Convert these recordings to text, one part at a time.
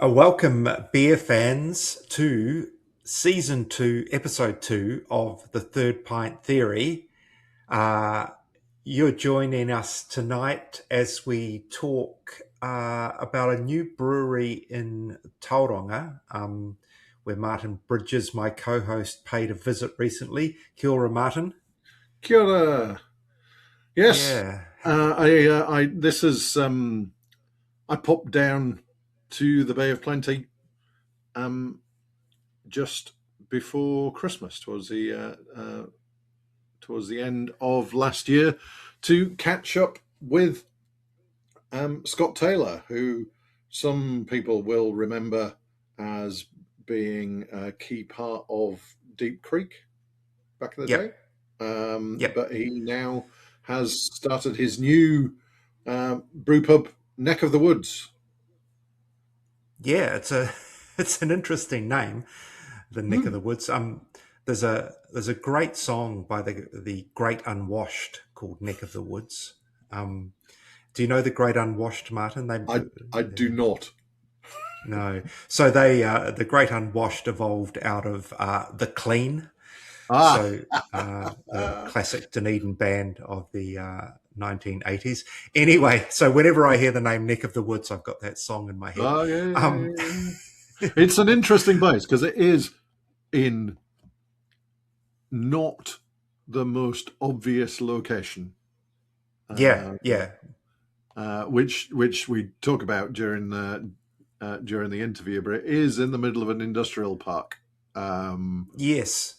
Welcome, beer fans, to season 2, episode 2 of the Third Pint Theory. Uh, you're joining us tonight as we talk about a new brewery in Tauranga, where Martin Bridges, my co host, paid a visit recently. Kia ora, Martin. Kia ora. Yes, Yeah. this is. I popped down to the Bay of Plenty, just before Christmas, towards the end of last year, to catch up with Scott Taylor, who some people will remember as being a key part of Deep Creek back in the day. Yep. Yep. But he now has started his new brew pub, Neck of the Woods. Yeah, it's an interesting name, the Neck of the Woods. There's a great song by the Great Unwashed called Neck of the Woods. Do you know the Great Unwashed, Martin? I do not. No. So they the Great Unwashed evolved out of the Clean. Ah, So the classic Dunedin band of the 1980s. Anyway, so whenever I hear the name Neck of the Woods, I've got that song in my head. Um, it's an interesting place because it is in not the most obvious location. yeah. Which we talk about during the interview, but it is in the middle of an industrial park. Yes.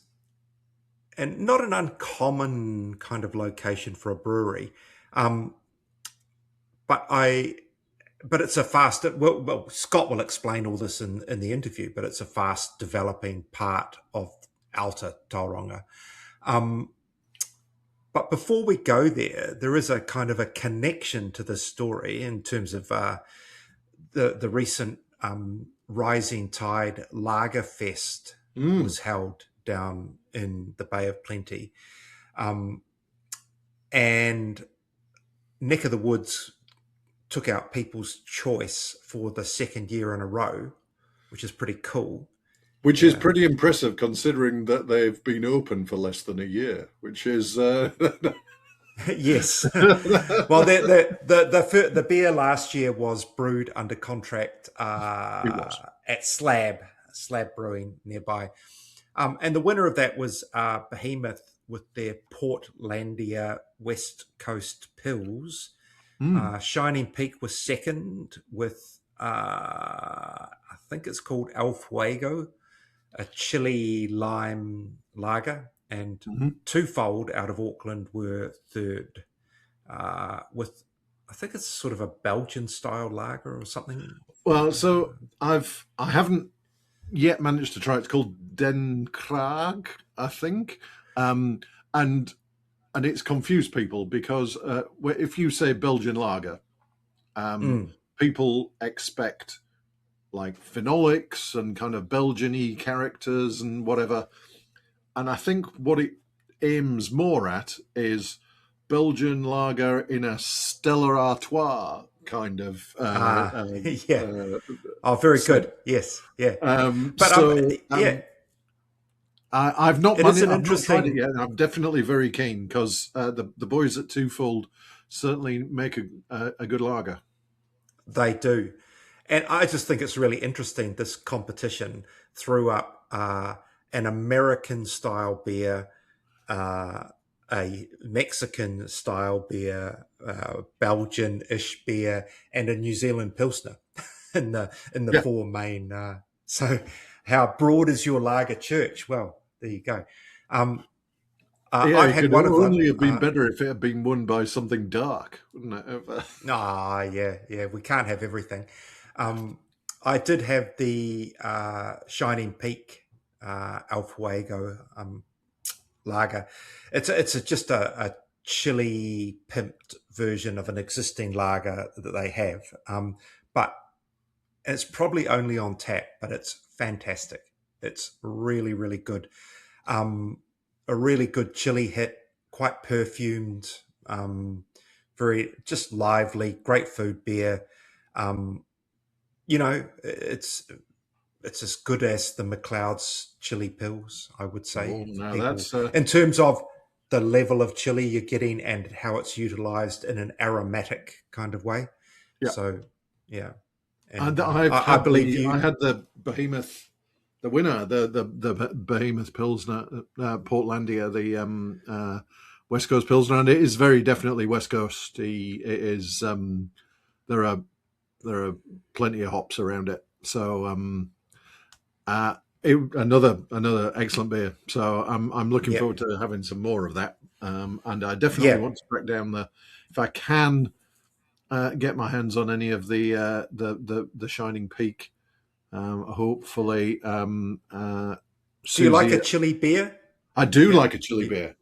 And not an uncommon kind of location for a brewery. Um, but it's a fast, well, Scott will explain all this in the interview, but it's a fast developing part of Alta Tauranga. But before we go there is a kind of a connection to the story in terms of the recent Rising Tide Lagerfest was held down in the Bay of Plenty. And Neck of the Woods took out People's Choice for the second year in a row, which is pretty cool. Which is pretty impressive considering that they've been open for less than a year, which is... Yes. Well, the beer last year was brewed under contract at Slab Brewing nearby. And the winner of that was Behemoth with their Portlandia West Coast Pills. Shining Peak was second with, I think it's called El Fuego, a chili lime lager. And Twofold out of Auckland were third with, I think it's sort of a Belgian style lager or something. Well, so I haven't yet managed to try it. It's called Den Krag, I think, and it's confused people because if you say Belgian lager, people expect like phenolics and kind of Belgian-y characters and whatever. And I think what it aims more at is Belgian lager in a Stella Artois kind of. Very good. Yes, yeah. I've not tried it yet. I'm definitely very keen because the boys at Twofold certainly make a good lager. They do. And I just think it's really interesting. This competition threw up an American style beer, a Mexican style beer, Belgian-ish beer, and a New Zealand Pilsner in the four main. So, how broad is your lager church? Well, there you go. I've had one of them. It would only have been better if it had been won by something dark, wouldn't it? Yeah. We can't have everything. I did have the Shining Peak El Fuego lager. It's just a chili pimped version of an existing lager that they have, but it's probably only on tap. But it's fantastic. It's really, really good. A really good chili hit, quite perfumed, very just lively, great food beer. you know, it's as good as the McLeod's chili pills, I would say. Oh no, People, that's in terms of the level of chili you're getting and how it's utilized in an aromatic kind of way. yeah. So, yeah, and And I've I had believe I you. had the behemoth, the winner, the behemoth pilsner, Portlandia, the West Coast pilsner, and it is very definitely West Coasty. It is. There are there are plenty of hops around it, so another excellent beer. So I'm looking Yeah, forward to having some more of that. And I definitely yeah, want to track down if I can get my hands on any of the Shining Peak. Hopefully, do you like Susie. a chili beer? I do Yeah, like a chili yeah. beer.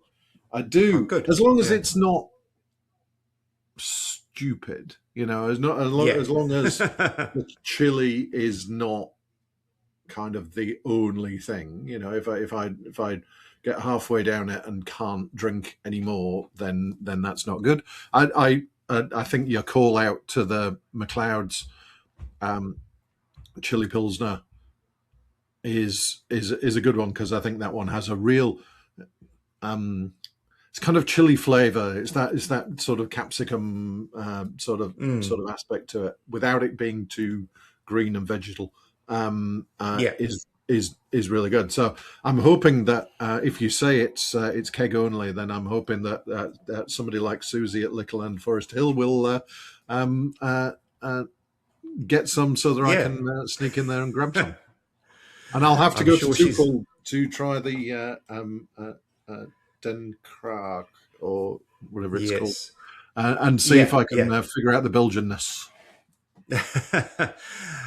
I Oh, do, good. as long as Yeah, it's not stupid. As not yeah. as long as the chili is not kind of the only thing. If I get halfway down it and can't drink anymore, then that's not good. I think your call out to the McLeod's um, chili pilsner is a good one, because I think that one has a real um, it's kind of chili flavor. It's that sort of capsicum Mm, sort of aspect to it, without it being too green and vegetal. yeah. Is really good. So I'm hoping that if you say it's keg only, then I'm hoping that somebody like Susie at Little and Forest Hill will um, uh, uh, get some, so that I Yeah. can sneak in there and grab some. And I'll have to I'm go to sure she's. Tupel to try the Den Kraag, or whatever it's called, Yes. and see if Yeah. I can Yeah. figure out the Belgianness.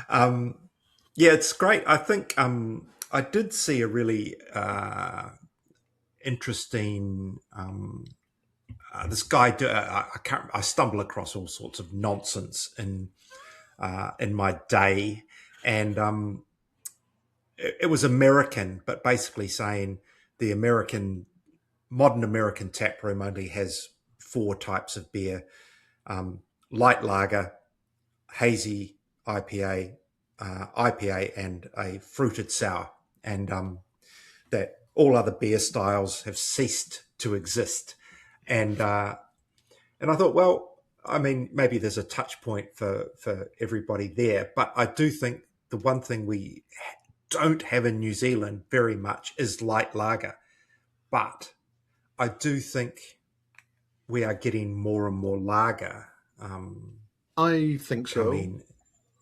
um, yeah, it's great. I think I did see a really interesting. This guy, I can't. I stumble across all sorts of nonsense in my day, and it was American, but basically saying the modern American tap room only has four types of beer: light lager, hazy IPA, IPA, and a fruited sour, and that all other beer styles have ceased to exist. And and I thought, well, I mean, maybe there's a touch point for everybody there, but I do think the one thing we don't have in New Zealand very much is light lager, but I do think we are getting more and more lager I think so. coming.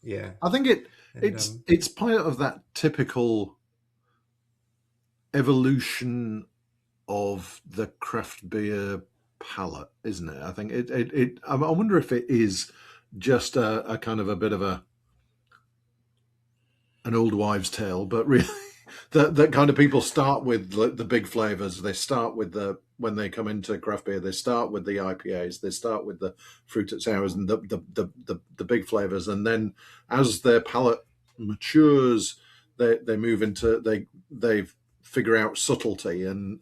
Yeah, I think it and it's part of that typical evolution of the craft beer palette, isn't it? I think I wonder if it is just a kind of a bit of an old wives' tale, but really, that kind of people start with the big flavors. They start with when they come into craft beer, they start with the IPAs, they start with the fruited sours and the big flavors, and then as their palate matures, they move into they figure out subtlety and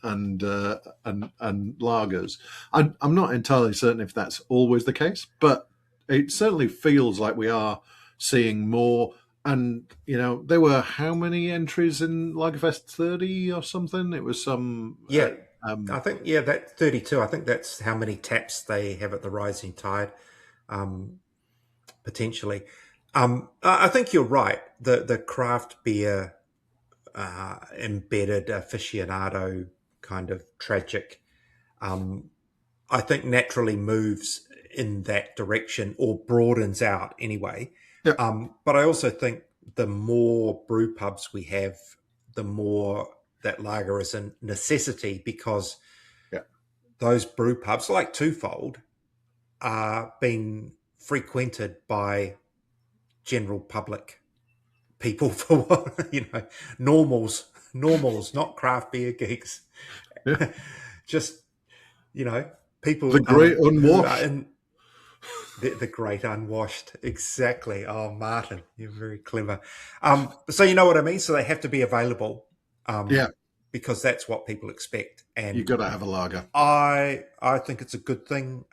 lagers. I'm not entirely certain if that's always the case, but it certainly feels like we are seeing more. And there were how many entries in Lagerfest? 30 or something. It was some. yeah, I think that 32. I think that's how many taps they have at the Rising Tide, um, potentially. I think you're right. The craft beer embedded aficionado kind of tragic, um, I think naturally moves in that direction or broadens out anyway. Yeah, But I also think the more brew pubs we have, the more that lager is a necessity, because yeah, those brew pubs, like Twofold, are being frequented by general public people for what normals, not craft beer geeks. yeah. Just you know, The people great who are unwashed. in the great unwashed. Exactly. Oh, Martin, you're very clever. So you know what I mean. So they have to be available, Yeah, because that's what people expect, you and got to have a lager. I think it's a good thing.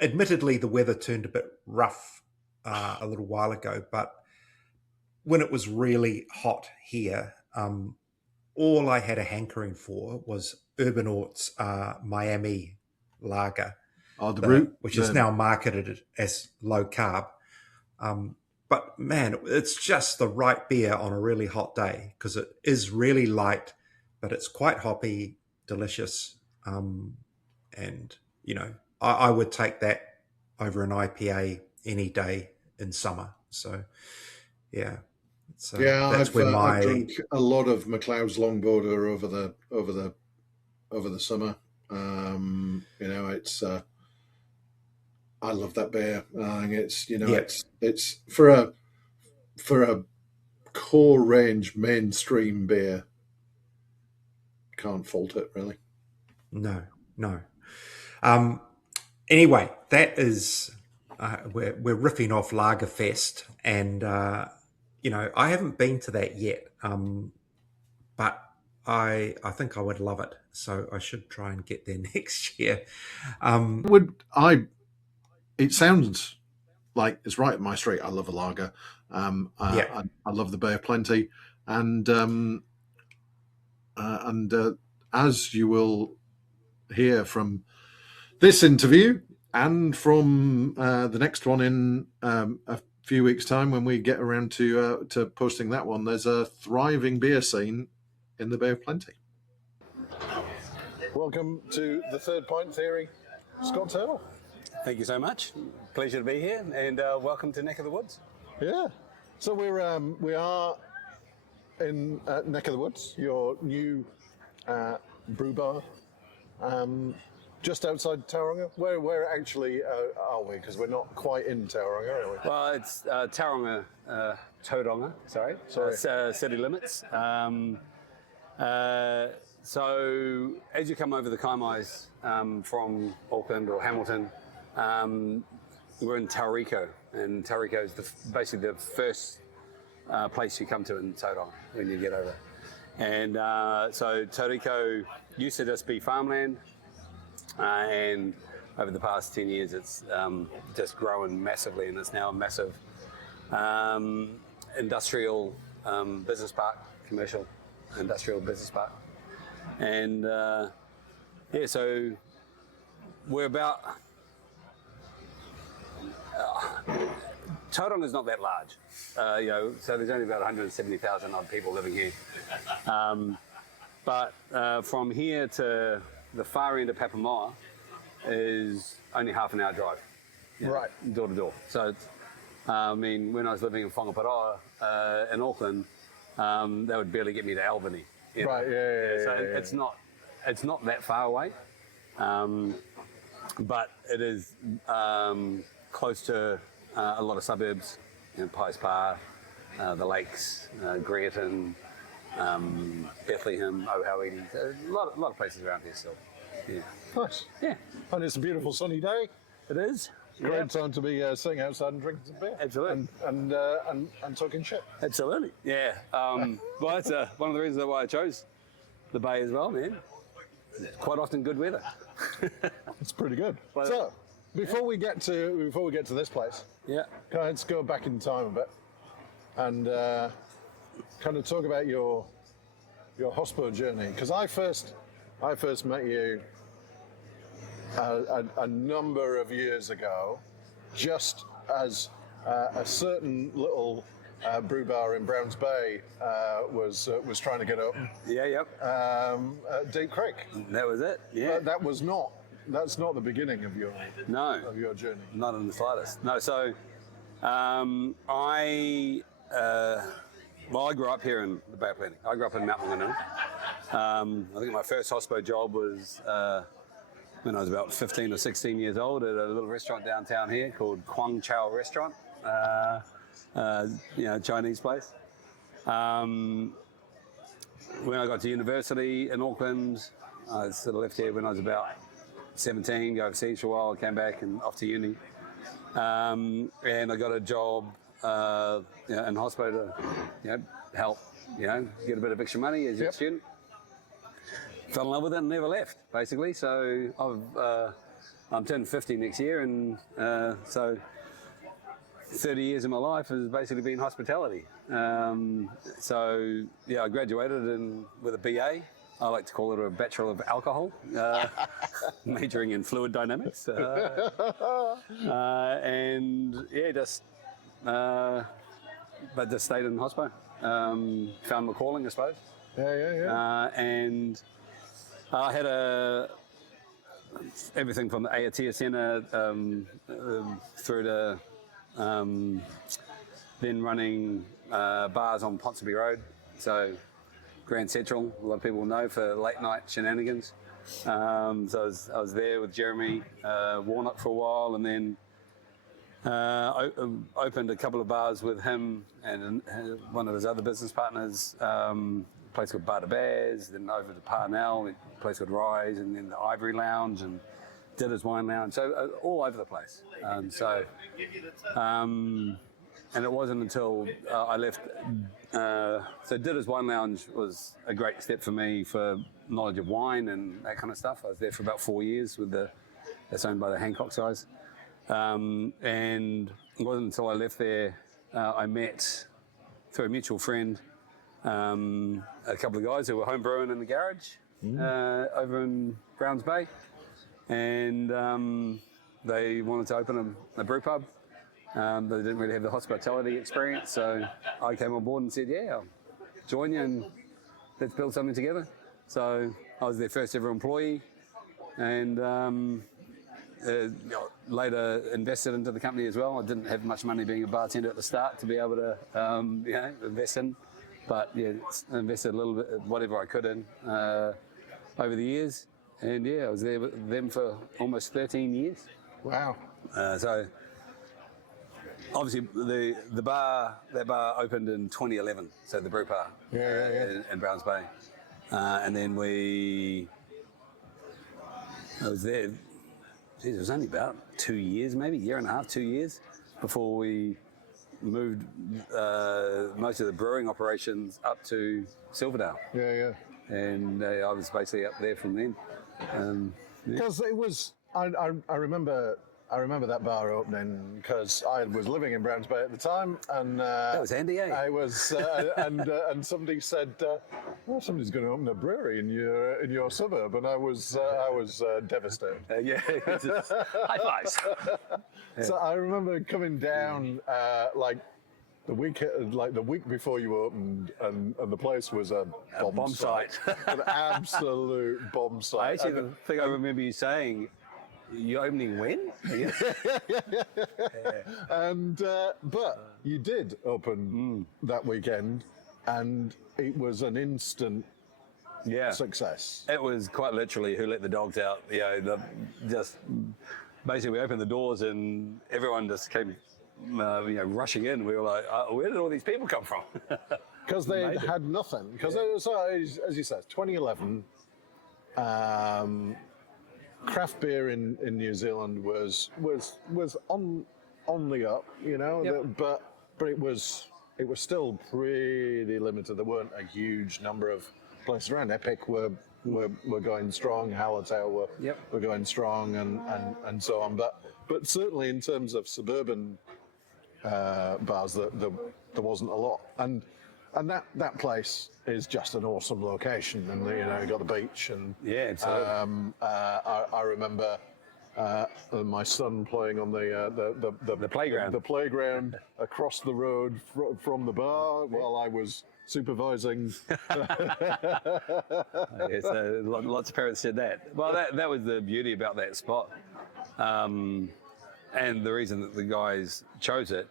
Admittedly, the weather turned a bit rough a little while ago, but when it was really hot here, all I had a hankering for was Urban Ort's Miami Lager, Oh, the brew, which is now marketed as low carb. Um, but man, it's just the right beer on a really hot day because it is really light, but it's quite hoppy, delicious. And, I would take that over an IPA any day in summer. So, yeah, that's where I've my. drunk a lot of McLeod's Longboarder over the summer. It's I love that beer. Yeah. It's for a core range mainstream beer. Can't fault it really. No, no. Um, anyway, that is we're riffing off Lagerfest, and I haven't been to that yet, but I think I would love it. So I should try and get there next year. Would I? It sounds like it's right up my street. I love a lager. Yeah. I love the Bay of Plenty, and as you will hear from this interview and from the next one in a few weeks' time when we get around to posting that one, there's a thriving beer scene in the Bay of Plenty. Welcome to the Third Point Theory, Scott Turtle. Thank you so much. Pleasure to be here, and welcome to Neck of the Woods. Yeah. So we are in Neck of the Woods, your new brew bar, just outside Tauranga. Where actually are we? Because we're not quite in Tauranga, are we? Well, it's Tauranga, Tauranga, sorry. City limits. So as you come over the Kaimais from Auckland or Hamilton, we're in Tauriko, and Tauriko is basically the first place you come to in Tauranga when you get over. And so Tauriko used to just be farmland, and over the past 10 years it's just grown massively, and it's now a massive industrial business park, commercial industrial business park. And so we're about Tauranga is not that large, so there's only about 170,000 odd people living here. But from here to the far end of Papamoa is only half an hour drive, right, door to door. So, when I was living in Whangaparoa in Auckland, they would barely get me to Albany. Right, yeah. So it's not that far away, but it is close to a lot of suburbs, Pies Pa, the lakes, Greerton, Bethlehem, Ohauidi, a lot of places around here still. Yeah. Nice. Yeah. And it's a beautiful sunny day. It is. Great time to be sitting outside and drinking some beer. Absolutely. And talking shit. Absolutely. Yeah. Well, that's one of the reasons why I chose the Bay as well, man. Quite often good weather. It's pretty good. Well, so, before we get to this place, let's go back in time a bit and kind of talk about your hospo journey, because I first met you a number of years ago, just as a certain little brew bar in Browns Bay was trying to get open. Yeah, yep. At Deep Creek. That was it. Yeah. That's not the beginning of your journey. Not in the slightest. No. So, I grew up here in the Bay of Plenty. I grew up in Mount Brewing. I think my first hospo job was when I was about 15 or 16 years old at a little restaurant downtown here called Kwang Chao Restaurant, Chinese place. When I got to university in Auckland, I sort of left here when I was about 17, go overseas for a while, came back and off to uni. And I got a job in hospital to help, get a bit of extra money as a student. Fell in love with it and never left, basically. So I'm turning 50 next year, and so 30 years of my life has basically been hospitality. So yeah, I graduated with a BA. I like to call it a Bachelor of Alcohol, majoring in fluid dynamics. And yeah, but just stayed in hospo. Found my calling, I suppose. And I had everything from the Aotea Centre through to then running bars on Ponsonby Road. So Grand Central, a lot of people know for late night shenanigans. So I was there with Jeremy Warnock for a while, and then opened a couple of bars with him and one of his other business partners, a place called Bar de Baz, then over to Parnell, a place called Rise, and then the Ivory Lounge and Ditter's Wine Lounge, so all over the place. And it wasn't until I left, so Ditter's Wine Lounge was a great step for me for knowledge of wine and that kind of stuff. I was there for about 4 years that's owned by the Hancock guys. And it wasn't until I left there, I met, through a mutual friend, a couple of guys who were home brewing in the garage over in Browns Bay. And they wanted to open a brew pub. But they didn't really have the hospitality experience, so I came on board and said, yeah, I'll join you and let's build something together. So I was their first ever employee, and later invested into the company as well. I didn't have much money being a bartender at the start to be able to invest in, but yeah, invested a little bit, whatever I could in over the years. And yeah, I was there with them for almost 13 years. Wow. So obviously that bar opened in 2011, so the brew bar in Browns Bay. And then I was there, it was only about 2 years, maybe, year and a half, 2 years, before we moved most of the brewing operations up to Silverdale. And I was basically up there from then. Because it was, I remember that bar opening because I was living in Browns Bay at the time, and that was handy, eh? I was, and somebody said, "Well, somebody's going to open a brewery in your suburb," and I was devastated. High fives. So I remember coming down the week before you opened, and the place was a bomb site. An absolute bomb site. I actually think I remember you saying, "You're opening when?" And but you did open that weekend, and it was an instant success. It was quite literally who let the dogs out. Just basically we opened the doors and everyone just came rushing in. We were like, where did all these people come from? Because they had nothing. Because it was, as you said, 2011. Craft beer in New Zealand was on the up, but it was still pretty limited. There weren't a huge number of places around. Epic were going strong. Hallertau were going strong, and so on. But certainly in terms of suburban bars, there wasn't a lot. And that place is just an awesome location, and you got the beach, and I remember my son playing on the playground across the road from the bar while I was supervising. Lots of parents said that. Well, that was the beauty about that spot, and the reason that the guys chose it,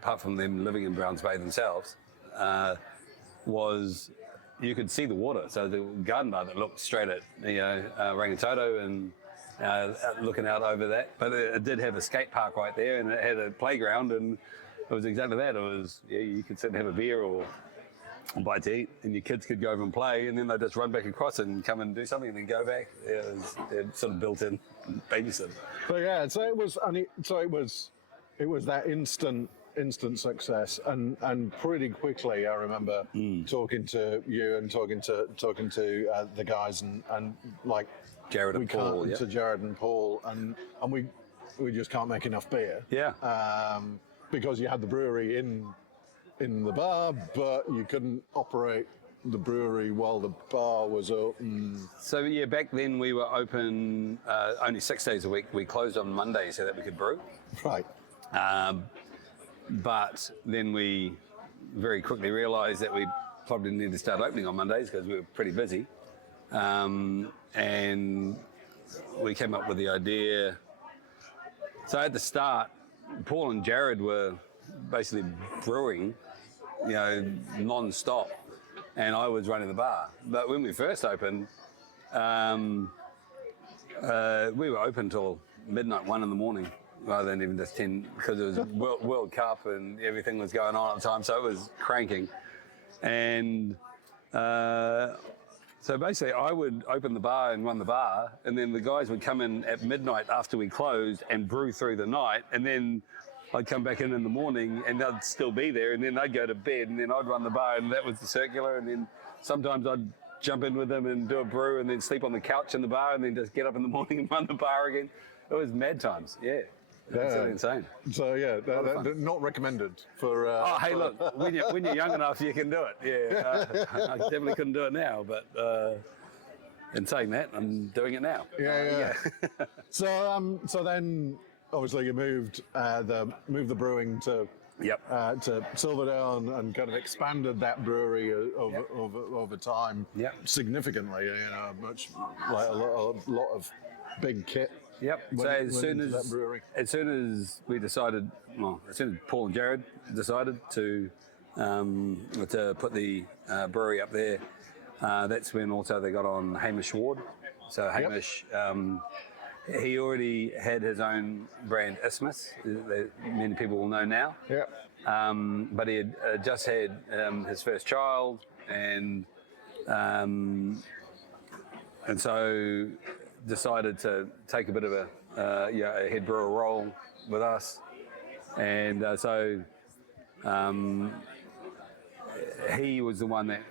apart from them living in Browns Bay themselves, was you could see the water. So the garden bar that looked straight at Rangitoto and looking out over that, but it did have a skate park right there, and it had a playground, and it was exactly that. It was you could sit and have a beer or bite to eat, and your kids could go over and play, and then they'd just run back across and come and do something and then go back. It was sort of built-in babysit. But yeah, so it was that instant success, and pretty quickly I remember talking to you and talking to the guys and like Jared and Paul, to Jared and Paul, and we just can't make enough beer. because you had the brewery in the bar, but you couldn't operate the brewery while the bar was open. So yeah, back then we were open only 6 days a week. We closed on Monday so that we could brew. Right. But then we very quickly realised that we probably need to start opening on Mondays because we were pretty busy. And we came up with the idea. So at the start, Paul and Jared were basically brewing, non-stop, and I was running the bar. But when we first opened, we were open till midnight, 1 in the morning, rather than even just 10, because it was World Cup and everything was going on at the time, so it was cranking. And so basically I would open the bar and run the bar, and then the guys would come in at midnight after we closed and brew through the night, and then I'd come back in the morning and they'd still be there, and then they'd go to bed, and then I'd run the bar, and that was the circular, and then sometimes I'd jump in with them and do a brew and then sleep on the couch in the bar and then just get up in the morning and run the bar again. It was mad times, yeah. Absolutely insane. So yeah, not recommended for. Hey, look, when you're young enough, you can do it. Yeah, I definitely couldn't do it now, but in saying that, I'm doing it now. Yeah. So then, obviously, you moved the brewing to Silverdale and kind of expanded that brewery over time. Yep. Significantly. Much like a lot of big kit. Yep. So as soon as we decided, as soon as Paul and Jared decided to put the brewery up there, that's when also they got on Hamish Ward. So Hamish, he already had his own brand, Isthmus, that many people will know now. Yep. But he had just had his first child, and so decided to take a bit of a head brewer role with us, and so he was the one that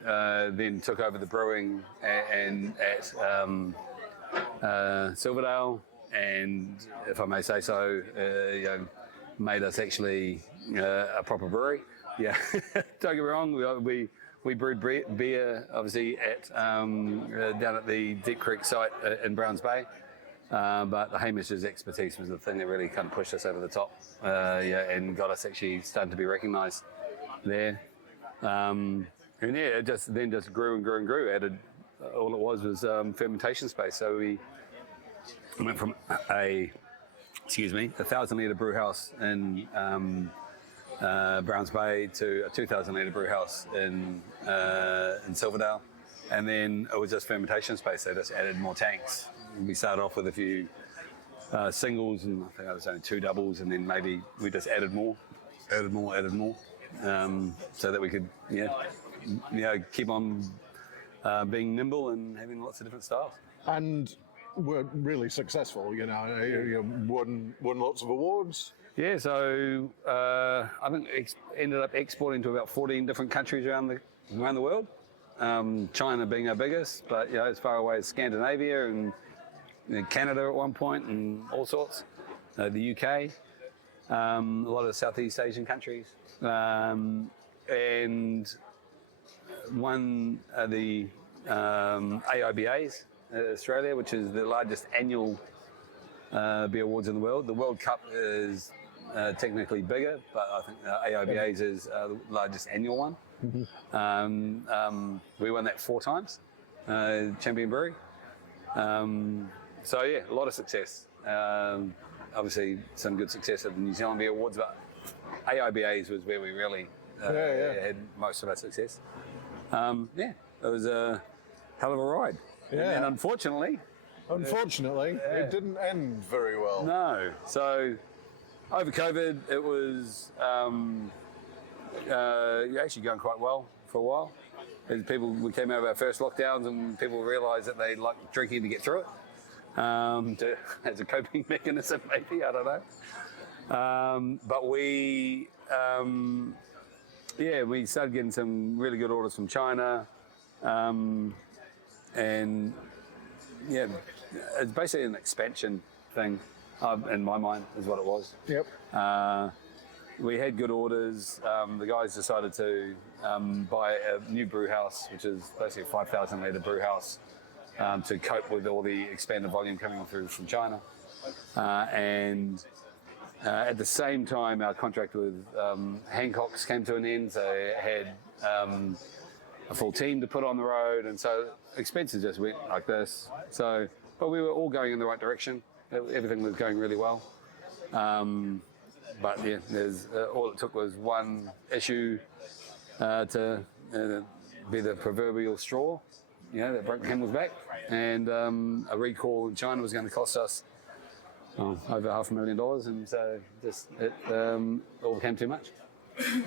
then took over the brewing and at Silverdale, and if I may say so, made us actually a proper brewery. Yeah, don't get me wrong, we brewed beer, obviously, down at the Deep Creek site in Browns Bay. But the Hamish's expertise was the thing that really kind of pushed us over the top, and got us actually starting to be recognised there. And it just grew and grew and grew. Added, all it was fermentation space. So we went from a 1,000 litre brew house in Browns Bay to a 2,000 litre brew house in Silverdale, and then it was just fermentation space. They just added more tanks. We started off with a few singles, and I think I was only 2 doubles, and then maybe we just added more, so that we could keep on being nimble and having lots of different styles. And we're really successful. You won lots of awards. Yeah, so I think ended up exporting to about 14 different countries around the world. China being our biggest, but as far away as Scandinavia and Canada at one point and all sorts. The UK, a lot of the Southeast Asian countries, and won the AIBAs, Australia, which is the largest annual beer awards in the world. The World Cup is technically bigger, but I think AIBAs is the largest annual one. Mm-hmm. We won that 4 times, champion brewery. So yeah, a lot of success. Obviously, some good success at the New Zealand Beer Awards, but AIBAs was where we really had most of our success. It was a hell of a ride. Yeah. And unfortunately, it didn't end very well. No. So over COVID, it was actually going quite well for a while. We came out of our first lockdowns, and people realised that they liked drinking to get through it, as a coping mechanism, maybe, I don't know. But we started getting some really good orders from China, and it's basically an expansion thing, in my mind, is what it was. Yep. we had good orders. The guys decided to buy a new brew house, which is basically a 5,000 litre brew house, to cope with all the expanded volume coming through from China. At the same time, our contract with Hancock's came to an end, so they had a full team to put on the road, and so expenses just went like this. So, but we were all going in the right direction. Everything was going really well. But yeah, all it took was one issue to be the proverbial straw, that broke the camel's back, and a recall in China was going to cost us over $500,000, and so just it all became too much.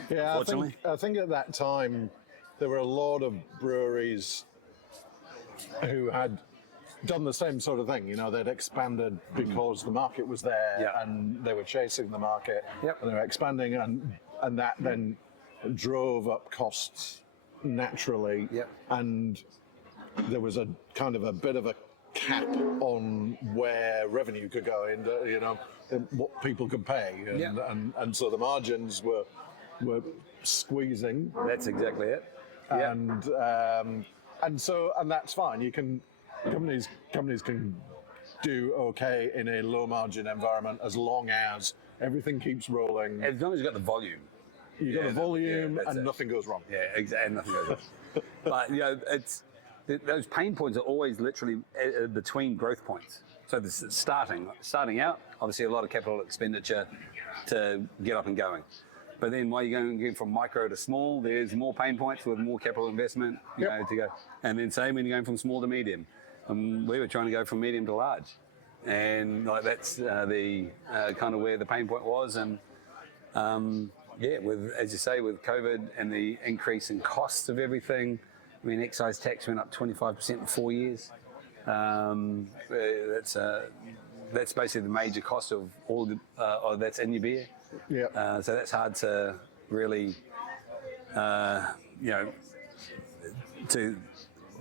Yeah, I think at that time there were a lot of breweries who had done the same sort of thing. They'd expanded because the market was there, and they were chasing the market, and they were expanding, and that then drove up costs naturally, and there was a kind of a bit of a cap on where revenue could go and what people could pay, and so the margins were squeezing. That's exactly it. And that's fine. Companies can do okay in a low margin environment as long as everything keeps rolling. As long as you've got the volume. You've got the volume, and nothing goes wrong. Yeah, exactly, and nothing goes wrong. But it's those pain points are always literally between growth points. So this is starting out, obviously a lot of capital expenditure to get up and going. But then while you're going from micro to small, there's more pain points with more capital investment, to go. And then same when you're going from small to medium. We were trying to go from medium to large. And that's the kind of where the pain point was. And as you say, with COVID and the increase in costs of everything, excise tax went up 25% in 4 years. That's basically the major cost of all that's in your beer. Yeah. So that's hard to really, to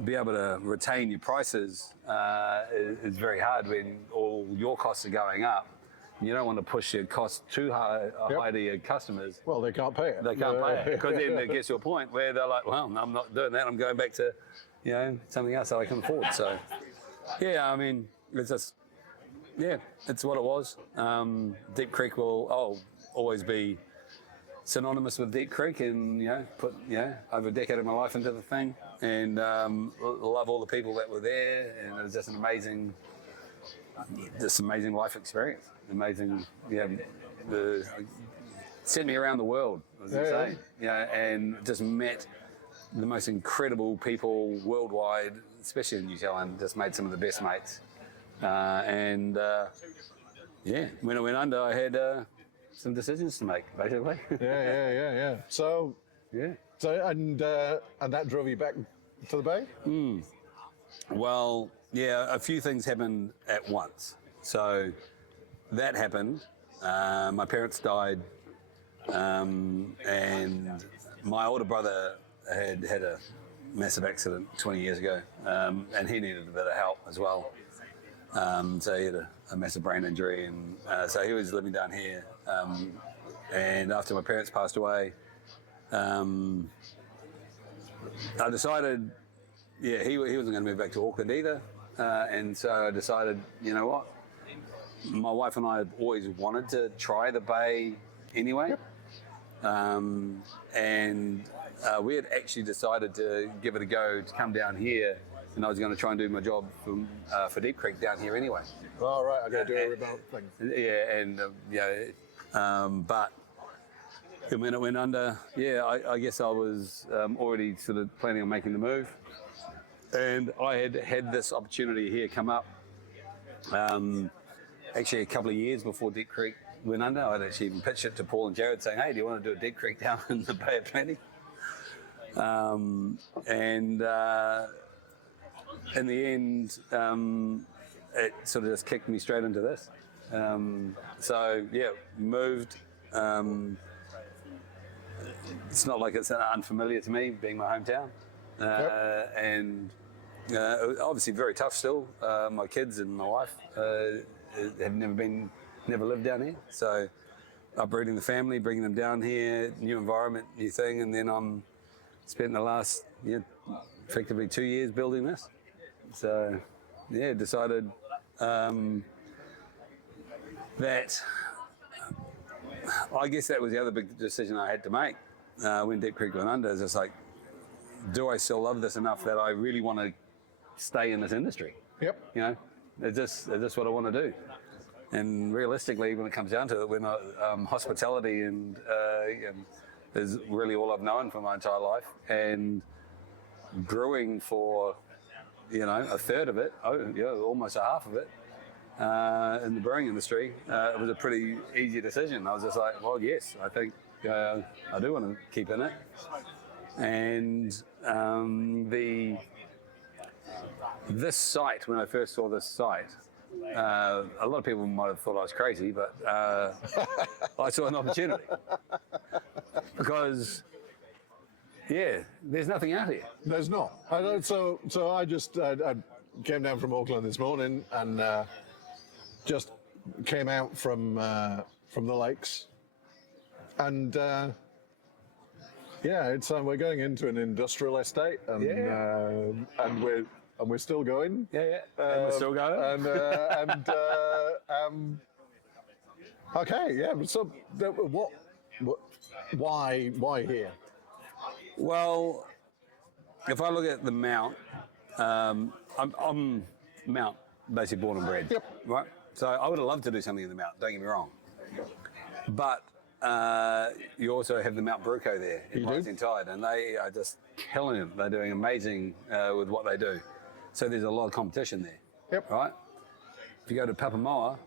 be able to retain your prices is very hard when all your costs are going up. You don't want to push your costs too high to your customers. Well, they can't pay it. They can't pay it, because then it gets to a point where they're like, well, I'm not doing that. I'm going back to, something else that I can afford. So, it's just, it's what it was. Deep Creek will always be synonymous with Deep Creek, and put over a decade of my life into the thing, and love all the people that were there, and it was just an amazing life experience. Amazing, sent me around the world, as I say, and just met the most incredible people worldwide, especially in New Zealand. Just made some of the best mates, when I went under, I had some decisions to make, basically. So and that drove you back to the Bay? Well, a few things happened at once. So that happened. My parents died, and my older brother had a massive accident 20 years ago, and he needed a bit of help as well. So he had a massive brain injury, and so he was living down here. And after my parents passed away, I decided, he wasn't going to move back to Auckland either. And so I decided, you know what? My wife and I had always wanted to try the Bay anyway. We had actually decided to give it a go to come down here, and I was going to try and do my job for Deep Creek down here anyway. Oh, right, I got to do a remote thing. But when it went under, I guess I was already sort of planning on making the move. And I had this opportunity here come up, actually a couple of years before Deep Creek went under. I'd actually even pitched it to Paul and Jared saying, hey, do you want to do a Deep Creek down in the Bay of Plenty? In the end, it sort of just kicked me straight into this. Moved. It's not like it's unfamiliar to me, being my hometown. And obviously very tough still. My kids and my wife have never lived down here. So uprooting the family, bringing them down here, new environment, new thing, and then I'm spent the last effectively 2 years building this. So yeah, decided that I guess that was the other big decision I had to make when Deep Creek went under. Is just like, do I still love this enough that I really want to stay in this industry? Yep. You know, is this what I want to do? And realistically, when it comes down to it, when hospitality and is really all I've known for my entire life, and brewing for a third of it, almost a half of it, in the brewing industry, it was a pretty easy decision. I was just like, well, yes, I think I do want to keep in it. And this site, when I first saw this site, a lot of people might have thought I was crazy, but I saw an opportunity because, there's nothing out here. There's not. I don't, so I just I came down from Auckland this morning and just came out from the lakes, and it's we're going into an industrial estate, and we're still going. And we're still going. Okay. So why here? Well, if I look at the Mount, I'm Mount basically born and bred. Yep. Right. So I would have loved to do something in the Mount. Don't get me wrong. But you also have the Mount Brewing there in Rising Tide, and they are just killing it. They're doing amazing with what they do. So there's a lot of competition there. Yep. Right. If you go to Papamoa,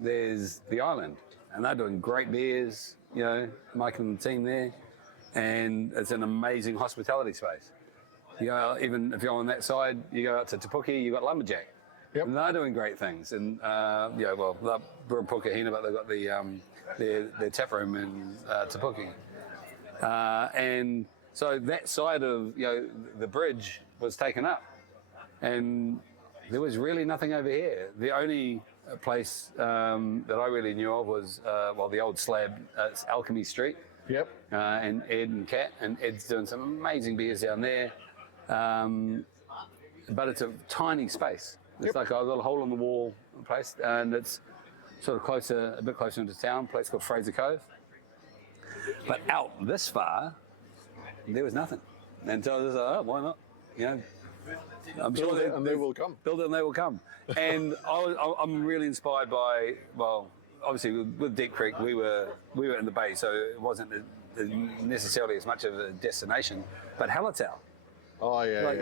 there's the island, and they're doing great beers. Mike and the team there, and it's an amazing hospitality space. Even if you're on that side, you go out to Te Puke, you've got Lumberjack. Yep. And they're doing great things. And they're brewing Pukahina, but they've got their tap room in Te Puke. And so that side of the bridge was taken up, and there was really nothing over here. The only place that I really knew of was the old slab. It's Alchemy Street. Yep. And Ed and Kat, and Ed's doing some amazing beers down there. But it's a tiny space. It's like a little hole in the wall place, and it's sort of a bit closer into town, a place called Fraser Cove. But out this far, there was nothing. And so I was like, why not? I'm sure Build it and they will come. Build it and they will come. And I'm really inspired by, obviously with Deep Creek, we were in the bay, so it wasn't necessarily as much of a destination. But Hallertau,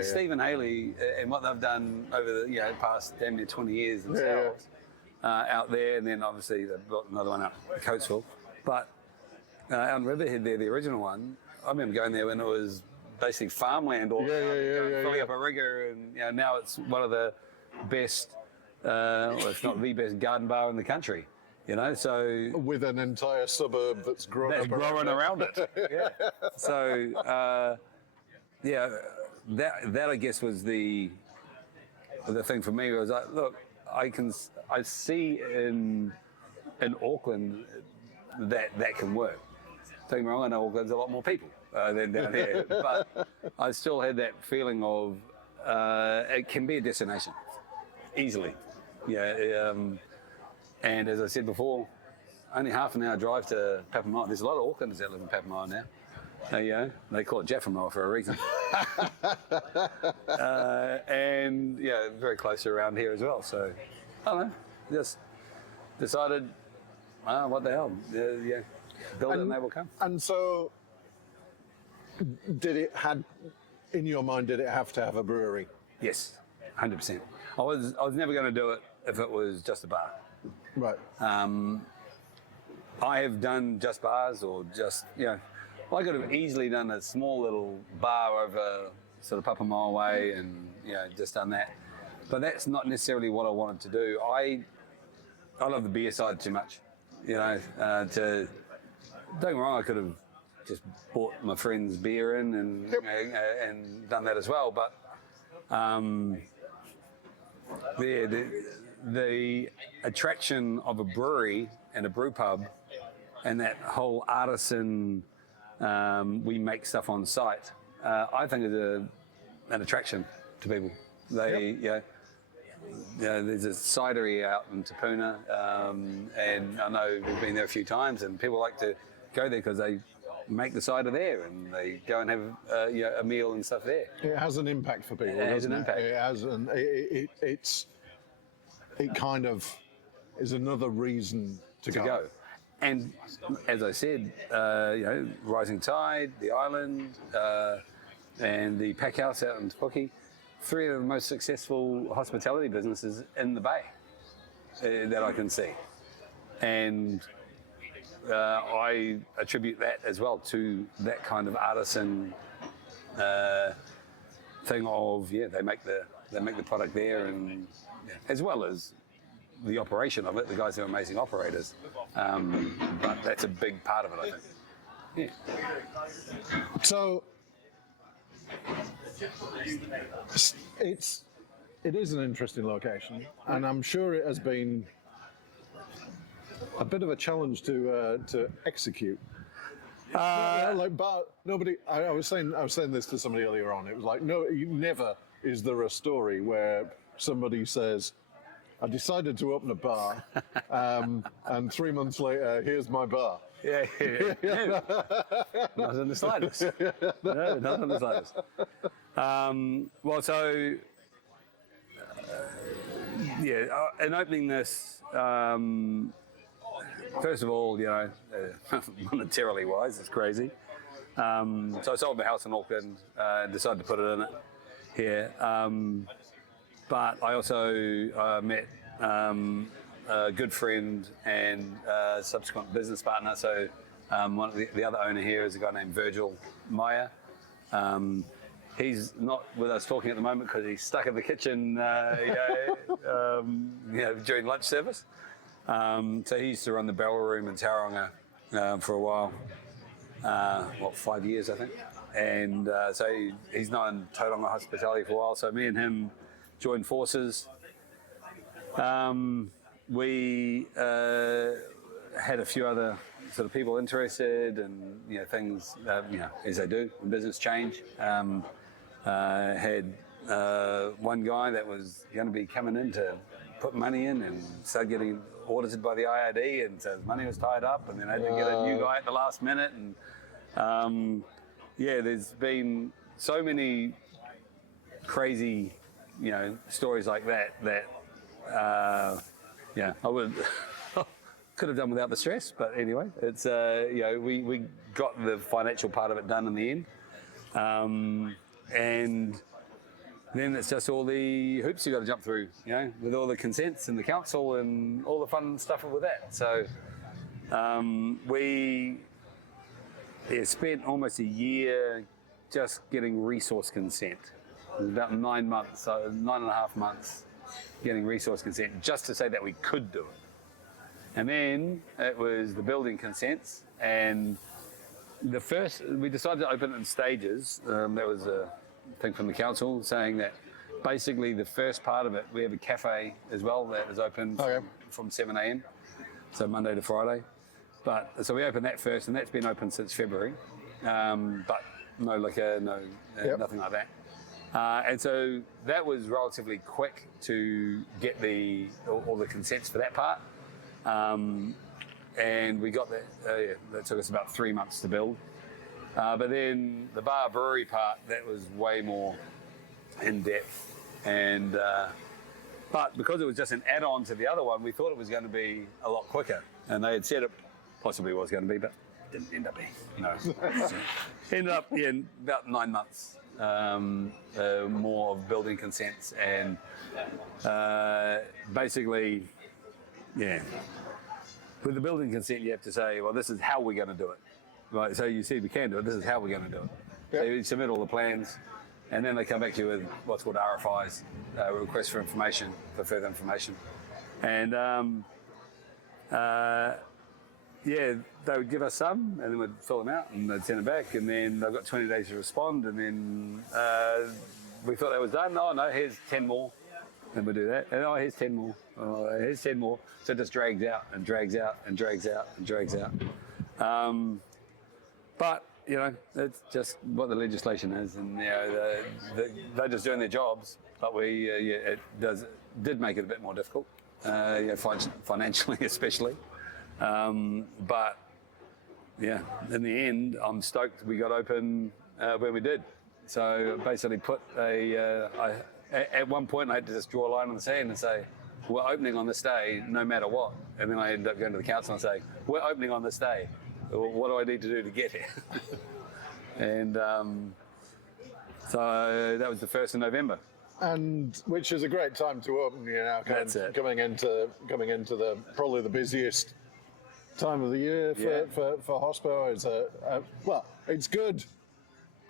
Stephen Haley and what they've done over the past damn near 20 years themselves out there, and then obviously they've got another one out in Coatesville. But out in Riverhead there, the original one, I remember going there when it was basically farmland all around, filling up a rigger, and now it's one of the best, if not the best garden bar in the country. So with an entire suburb that's growing around it. Yeah. So that I guess was the thing for me. Was like, look, I see in Auckland that can work. Don't get me wrong, I know Auckland's a lot more people than down here, but I still had that feeling of it can be a destination easily. And as I said before, only half an hour drive to Papamoa. There's a lot of Aucklanders that live in Papamoa now. They call it Jaffamoa for a reason. And very close around here as well. So I don't know, just decided, what the hell? Build it and they will come. And so, in your mind, did it have to have a brewery? Yes, 100%. I was never going to do it if it was just a bar. Right. I have done just bars or just, I could have easily done a small little bar over sort of Papamoa way and, just done that. But that's not necessarily what I wanted to do. I love the beer side too much, don't get me wrong, I could have just bought my friend's beer in and done that as well. But the attraction of a brewery and a brew pub and that whole artisan, we make stuff on site, I think is an attraction to people. There's a cidery out in Tapuna, and I know we've been there a few times, and people like to go there because they make the cider there, and they go and have a meal and stuff there. It has an impact for people. It has an impact. It has, and it kind of is another reason to go. And as I said, Rising Tide, the island, and the pack house out in Tauriko, 3 of the most successful hospitality businesses in the Bay that I can see. And I attribute that as well to that kind of artisan thing of, they make the product there, and as well as the operation of it. The guys are amazing operators, but that's a big part of it, I think. Yeah. So it is an interesting location, and I'm sure it has been a bit of a challenge to execute. But nobody. I was saying this to somebody earlier on. It was like, no, never is there a story where somebody says, I decided to open a bar, and 3 months later, here's my bar. Yeah. Not in the slightest. No, not in the slightest. In opening this, first of all, monetarily wise, it's crazy. So I sold my house in Auckland and decided to put it in it here. But I also met a good friend and subsequent business partner. So one of the other owner here is a guy named Virgil Meyer. He's not with us talking at the moment because he's stuck in the kitchen during lunch service. So he used to run the barrel room in Tauranga for a while, 5 years I think. And so he's known Tauranga hospitality for a while. So me and him joined forces. We had a few other sort of people interested, and things as they do in business change. Had one guy that was going to be coming in to put money in and started getting audited by the IRD, and so his money was tied up, and then had to get a new guy at the last minute. And there's been so many crazy stories like that I would could have done without the stress, but anyway, it's we got the financial part of it done in the end, and then it's just all the hoops you got to jump through, with all the consents and the council and all the fun stuff with that. So we spent almost a year just getting resource consent. It was about 9 months, so 9.5 months getting resource consent just to say that we could do it. And then it was the building consents, and we decided to open it in stages. That was a thing from the council saying that basically the first part of it, we have a cafe as well that is open from 7 a.m, so Monday to Friday. So we opened that first, and that's been open since February, but no liquor, nothing like that. And so that was relatively quick to get all the consents for that part. And we got that, that took us about 3 months to build. But then the bar brewery part, that was way more in depth. And but because it was just an add-on to the other one, we thought it was going to be a lot quicker. And they had said it possibly was going to be, but it didn't end up being. Ended up in about 9 months. More of building consents, and basically, with the building consent you have to say, well, this is how we're going to do it, right? So you see we can do it, this is how we're going to do it. So you submit all the plans, and then they come back to you with what's called RFIs, requests for information, for further information. And they would give us some, and then we'd fill them out, and they'd send it back, and then they've got 20 days to respond, and then we thought that was done. Oh no, here's 10 more. Then we do that, and here's 10 more. Oh, here's 10 more. So it just drags out and drags out and drags out and drags out. But it's just what the legislation is, and they're just doing their jobs. But it did make it a bit more difficult, financially especially. But in the end, I'm stoked we got open when we did. So basically, at one point I had to just draw a line on the sand and say, we're opening on this day, no matter what. And then I ended up going to the council and saying, we're opening on this day. What do I need to do to get here? And so that was the 1st of November. And which is a great time to open, That's it. coming into the probably the busiest time of the year for hospo. It's good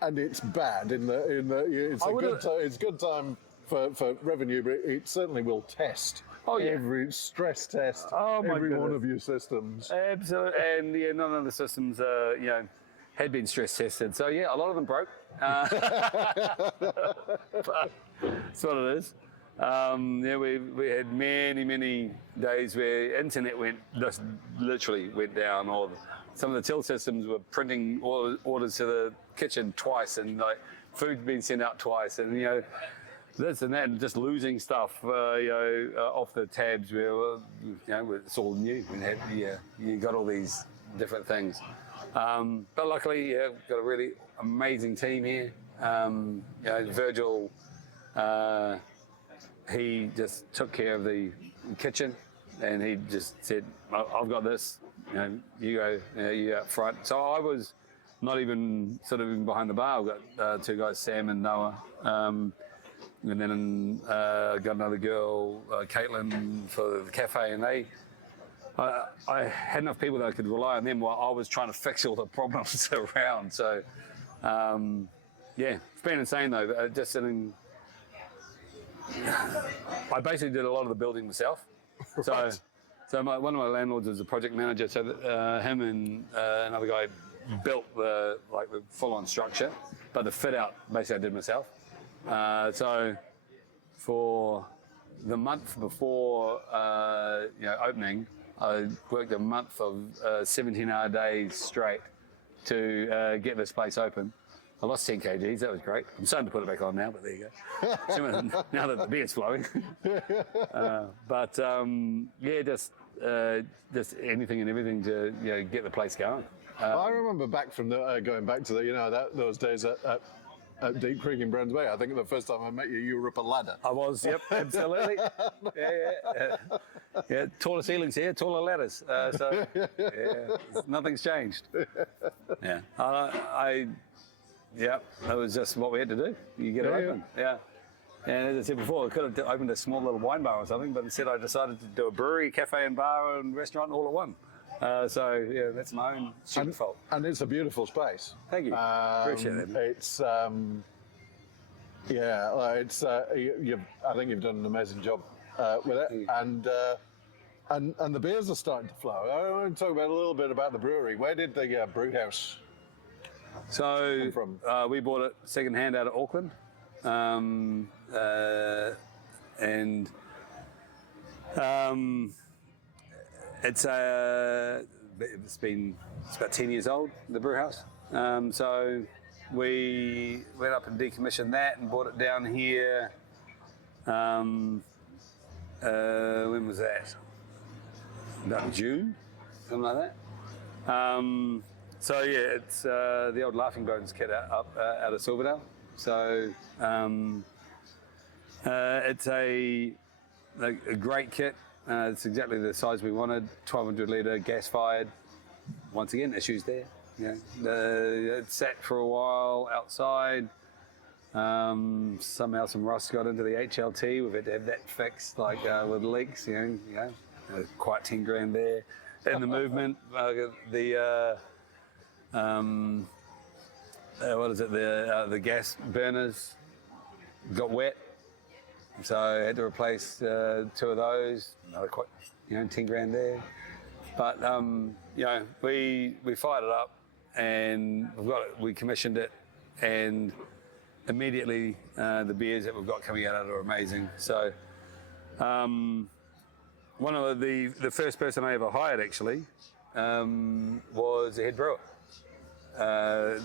and it's bad it's a good time for revenue, but it certainly will test every stress test every one of your systems. Absolutely, and none of the systems had been stress tested, so a lot of them broke. But that's what it is. We had many days where internet literally went down, or some of the till systems were printing orders to the kitchen twice, and food being sent out twice, and this and that, and just losing stuff off the tabs where it's all new. You got all these different things, but luckily we've got a really amazing team here. Virgil, he just took care of the kitchen, and he just said, I've got this, you go, you out front. So I was not even behind the bar. I've got 2 guys, Sam and Noah, and then got another girl, Caitlin, for the cafe, and I had enough people that I could rely on them while I was trying to fix all the problems around. So it's been insane though, just sitting. I basically did a lot of the building myself. Right. So one of my landlords was a project manager. So him and another guy built the full-on structure, but the fit out basically I did myself. So for the month before opening, I worked a month of 17-hour days straight to get this place open. I lost 10 kgs, that was great. I'm starting to put it back on now, but there you go. Now that the beer's flowing. Just anything and everything to get the place going. I remember back from going back to those days at Deep Creek in Brands Bay. I think the first time I met you, you were up a ladder. I was, yep, absolutely. Taller ceilings here, taller ladders. Nothing's changed. That was just what we had to do. You get it open. Yeah. And as I said before, I could have opened a small little wine bar or something, but instead I decided to do a brewery, cafe and bar and restaurant all at one. That's my own stupid fault. And it's a beautiful space. Thank you. Appreciate it. It's I think you've done an amazing job with it, and the beers are starting to flow. I want to talk a little bit about the brewery. Where did the brew house come from? We bought it secondhand out of Auckland, it's about 10 years old, the brew house. So we went up and decommissioned that and brought it down here. When was that? About June, something like that. It's the old Laughing Bones kit out of Silverdale. So it's a great kit. It's exactly the size we wanted. 1,200 litre gas fired. Once again, issues there. It sat for a while outside. Somehow some rust got into the HLT. We've had to have that fixed, with leaks. Quite 10 grand there. In the movement, the gas burners got wet. So I had to replace 2 of those, another 10 grand there. But we fired it up and we commissioned it, and immediately the beers that we've got coming out of it are amazing. So one of the first person I ever hired actually was a head brewer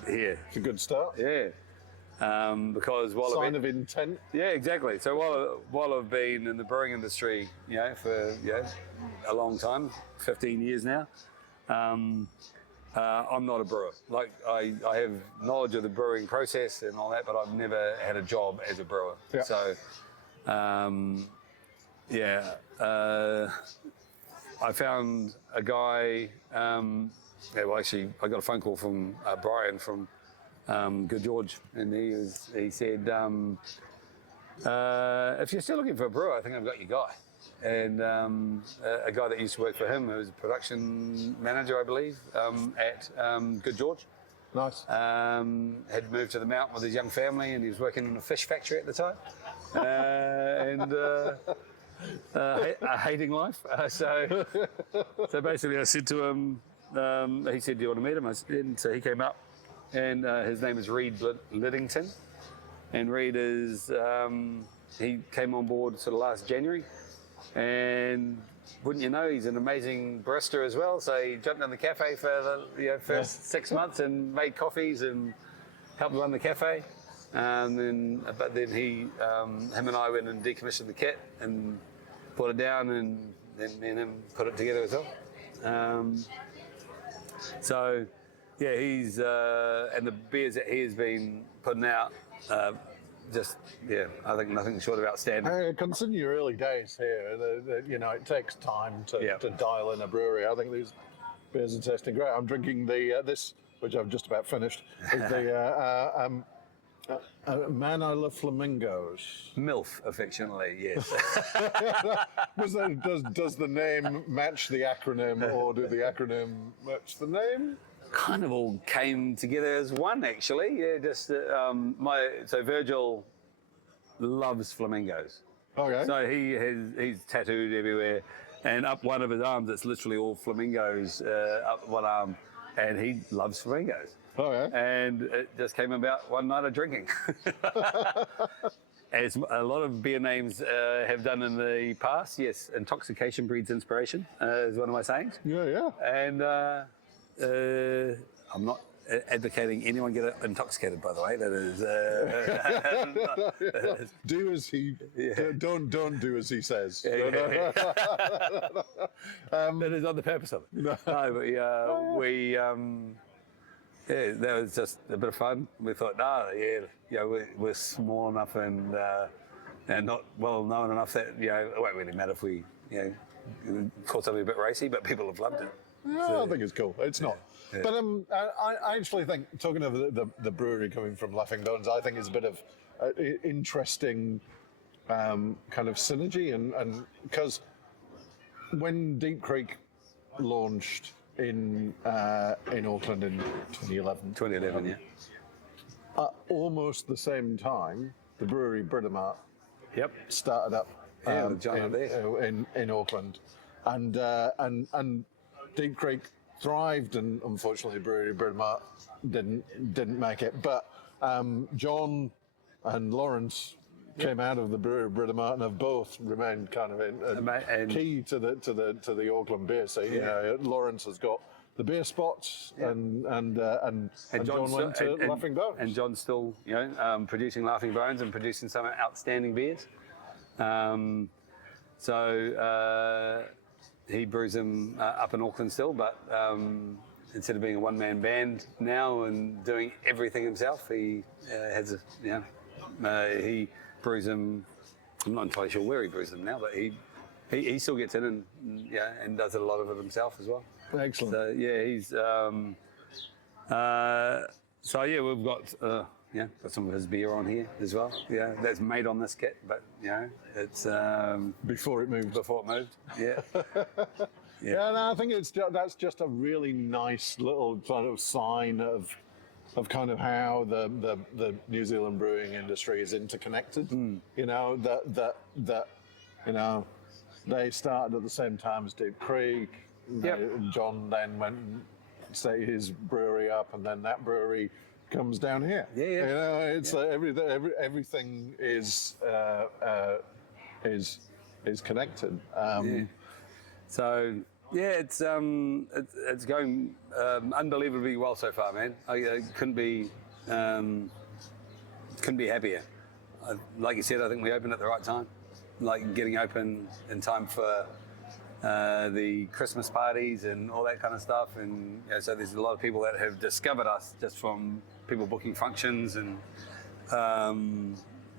here. It's a good start. Yeah. Because while Sign of intent. yeah, exactly. So while I've been in the brewing industry, for a long time, 15 years now, I'm not a brewer. Like I have knowledge of the brewing process and all that, but I've never had a job as a brewer. Yeah. So, I found a guy. Actually, I got a phone call from Brian from Good George, and he said, if you're still looking for a brewer, I think I've got your guy. And a guy that used to work for him, who was a production manager, I believe, at Good George. Nice. Had moved to the mountain with his young family, and he was working in a fish factory at the time, hating life. So basically, I said to him, he said, "Do you want to meet him?" And so he came up, and his name is Reed Liddington, and Reed is he came on board sort of last January. And wouldn't you know, he's an amazing barista as well. So he jumped in the cafe for the first 6 months and made coffees and helped run the cafe. But then him and I went and decommissioned the kit and put it down, and then me and him put it together as well. So yeah, he's and the beers that he has been putting out. I think nothing short of outstanding. Considering your early days here, it takes time to dial in a brewery. I think these beers are tasting great. I'm drinking this, which I've just about finished, is the Man I Love Flamingos. MILF, affectionately, yes. Does the name match the acronym, or do the acronym match the name? Kind of all came together as one, actually. Yeah, just so Virgil loves flamingos. Okay. So he's tattooed everywhere, and up one of his arms, it's literally all flamingos up one arm, and he loves flamingos. Okay. And it just came about one night of drinking. As a lot of beer names have done in the past, yes, intoxication breeds inspiration is one of my sayings. Yeah. And I'm not advocating anyone get intoxicated, by the way. That is do as he don't do as he says. That is not the purpose of it. No, but that was just a bit of fun. We thought, we're small enough and not well known enough that it won't really matter if we call something a bit racy, but people have loved it. I think it's cool. It's not. Yeah. But I actually think, talking of the brewery coming from Laughing Bones, I think it's a bit of interesting kind of synergy. And because when Deep Creek launched in Auckland in 2011. 2011, yeah. At almost the same time, the brewery Britomart started up in Auckland. And Deep Creek thrived, and unfortunately brewery Britomart didn't make it. But John and Lawrence came out of the brewery Britomart and have both remained kind of key to the Auckland beer scene. Yeah. Lawrence has got the beer spots, and John went to Laughing Bones. And John's still producing Laughing Bones and producing some outstanding beers. He brews them up in Auckland still, but instead of being a one-man band now and doing everything himself, he he brews them. I'm not entirely sure where he brews them now, but he still gets in and does a lot of it himself as well. Excellent. So he's we've got. Got some of his beer on here as well. Yeah, that's made on this kit, but it's before it moved. Yeah. Yeah, no, I think that's just a really nice little sort of sign of kind of how the New Zealand brewing industry is interconnected. That they started at the same time as Deep Creek. John then went and set his brewery up, and then that brewery comes down here. It's everything is So Yeah, it's going unbelievably well so far, man. I couldn't be happier. Like you said, I think we opened at the right time, like getting open in time for the Christmas parties and all that kind of stuff. And so there's a lot of people that have discovered us just from people booking functions, and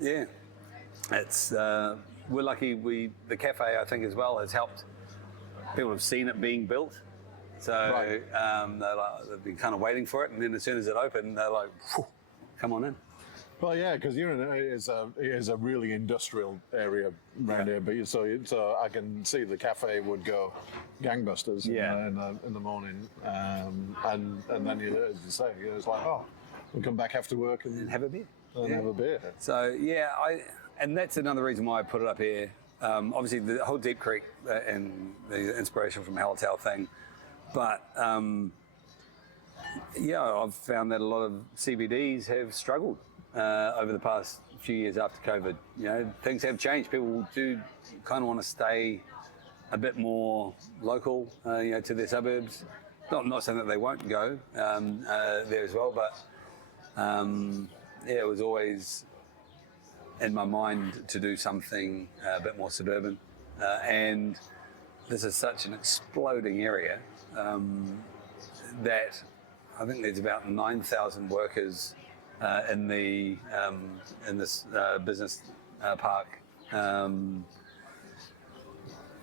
it's we're lucky. The cafe, I think, as well has helped. People have seen it being built, so they've been kind of waiting for it, and then as soon as it opened, they're like, "Come on in." Well, yeah, because it is a really industrial area around here, but so I can see the cafe would go gangbusters in the morning, and then as you say, it's like, oh, we'll come back after work and have a beer. Have a beer. So and that's another reason why I put it up here. Obviously, the whole Deep Creek and the inspiration from Hallertau thing, but I've found that a lot of CBDs have struggled over the past few years after COVID. Things have changed. People do kind of want to stay a bit more local, to their suburbs. Not saying that they won't go there as well, but it was always in my mind to do something a bit more suburban, and this is such an exploding area that I think there's about 9,000 workers in this business park.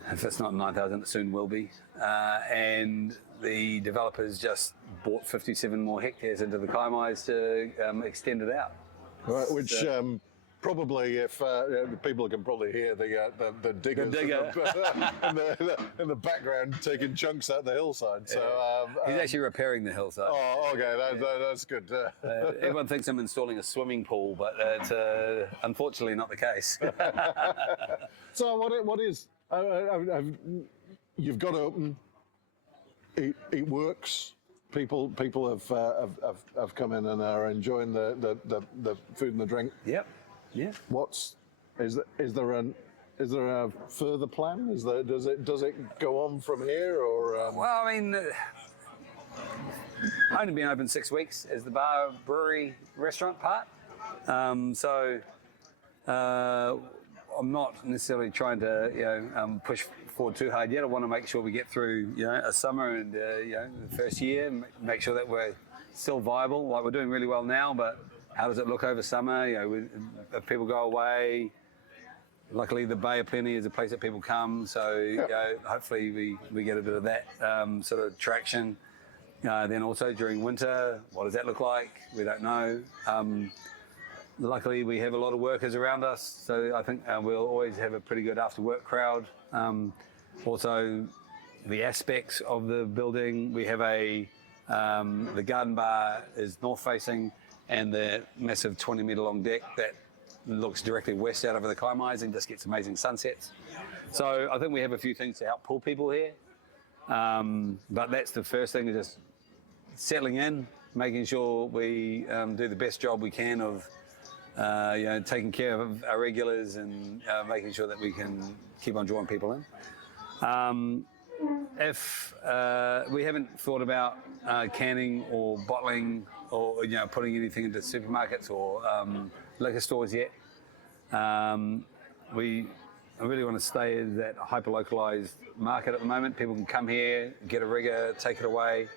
If it's not 9,000, it soon will be. And the developers just bought 57 more hectares into the Kaimais to extend it out. Right, which probably, if people can probably hear the diggers in the background taking chunks out the hillside. So he's actually repairing the hillside. Oh, okay, that's good. Everyone thinks I'm installing a swimming pool, but it's unfortunately not the case. So what is? You've got open. It works. People have come in and are enjoying the food and the drink. Yep. Yeah. Is there a further plan? Does it go on from here or? Well, I mean, only been open 6 weeks as the bar, brewery, restaurant part. So I'm not necessarily trying to push forward too hard yet. I want to make sure we get through a summer and the first year, make sure that we're still viable. Like, we're doing really well now, but how does it look over summer? If people go away, luckily the Bay of Plenty is a place that people come. So hopefully we get a bit of that sort of traction. Then also during winter, what does that look like? We don't know. Luckily we have a lot of workers around us, so I think we'll always have a pretty good after work crowd. Also the aspects of the building, we have the garden bar is north facing, and the massive 20-metre long deck that looks directly west out over the Kaimais and just gets amazing sunsets. So I think we have a few things to help pull people here. But that's the first thing, is just settling in, making sure we do the best job we can of taking care of our regulars and making sure that we can keep on drawing people in. If we haven't thought about canning or bottling or putting anything into supermarkets or liquor stores yet. I really want to stay in that hyper-localised market at the moment. People can come here, get a rigger, take it away.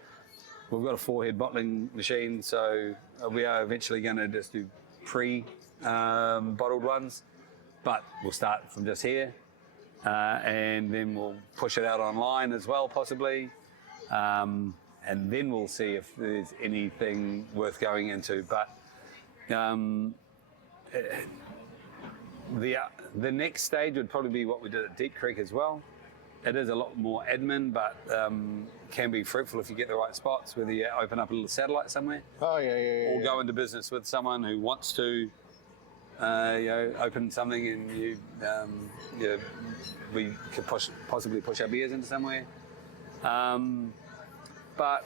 We've got a 4-head bottling machine, so we are eventually going to just do pre-bottled ones, but we'll start from just here, and then we'll push it out online as well, possibly. And then we'll see if there's anything worth going into. But the next stage would probably be what we did at Deep Creek as well. It is a lot more admin, but can be fruitful if you get the right spots, whether you open up a little satellite somewhere. Oh, yeah. Or go into business with someone who wants to open something, and we could possibly push our beers into somewhere. But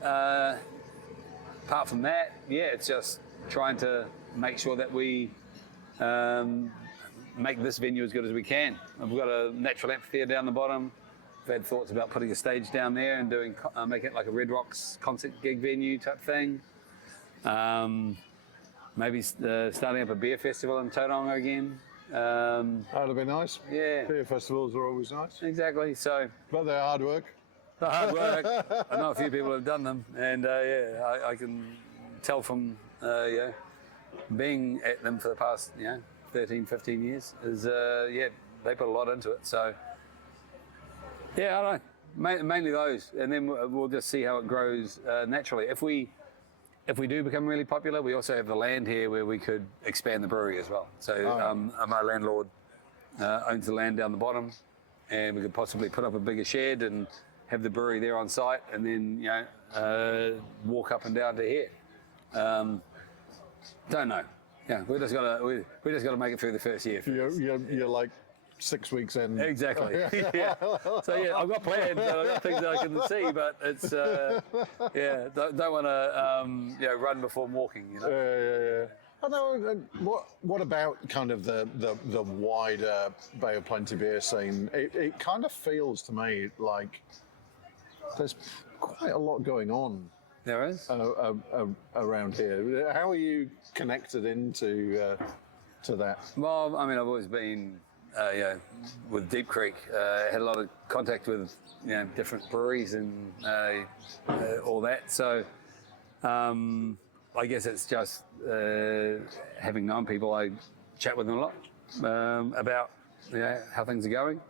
apart from that, it's just trying to make sure that we make this venue as good as we can. We've got a natural amphitheatre down the bottom. had thoughts about putting a stage down there and doing making it like a Red Rocks concert gig venue type thing. Maybe starting up a beer festival in Tauranga again. That'd be nice. Yeah, Beer festivals are always nice, exactly. So but they're hard work. the hard work. I know a few people have done them, and I can tell from being at them for the past 13, 15 years is they put a lot into it. So I don't know, mainly those, and then we'll just see how it grows naturally. If we do become really popular, we also have the land here where we could expand the brewery as well. So my landlord owns the land down the bottom, and we could possibly put up a bigger shed and have the brewery there on site, and then walk up and down to here. Don't know. Yeah, we just gotta make it through the first year. You're like 6 weeks in. Exactly. Yeah. So I've got plans. I've got things that I can see, but it's don't want to run before walking. Yeah. I know. What about kind of the wider Bay of Plenty beer scene? It kind of feels to me like there's quite a lot going on. There is around here. How are you connected into to that? Well, I mean, I've always been with Deep Creek. Had a lot of contact with different breweries and all that. So I guess it's just having known people. I chat with them a lot about how things are going.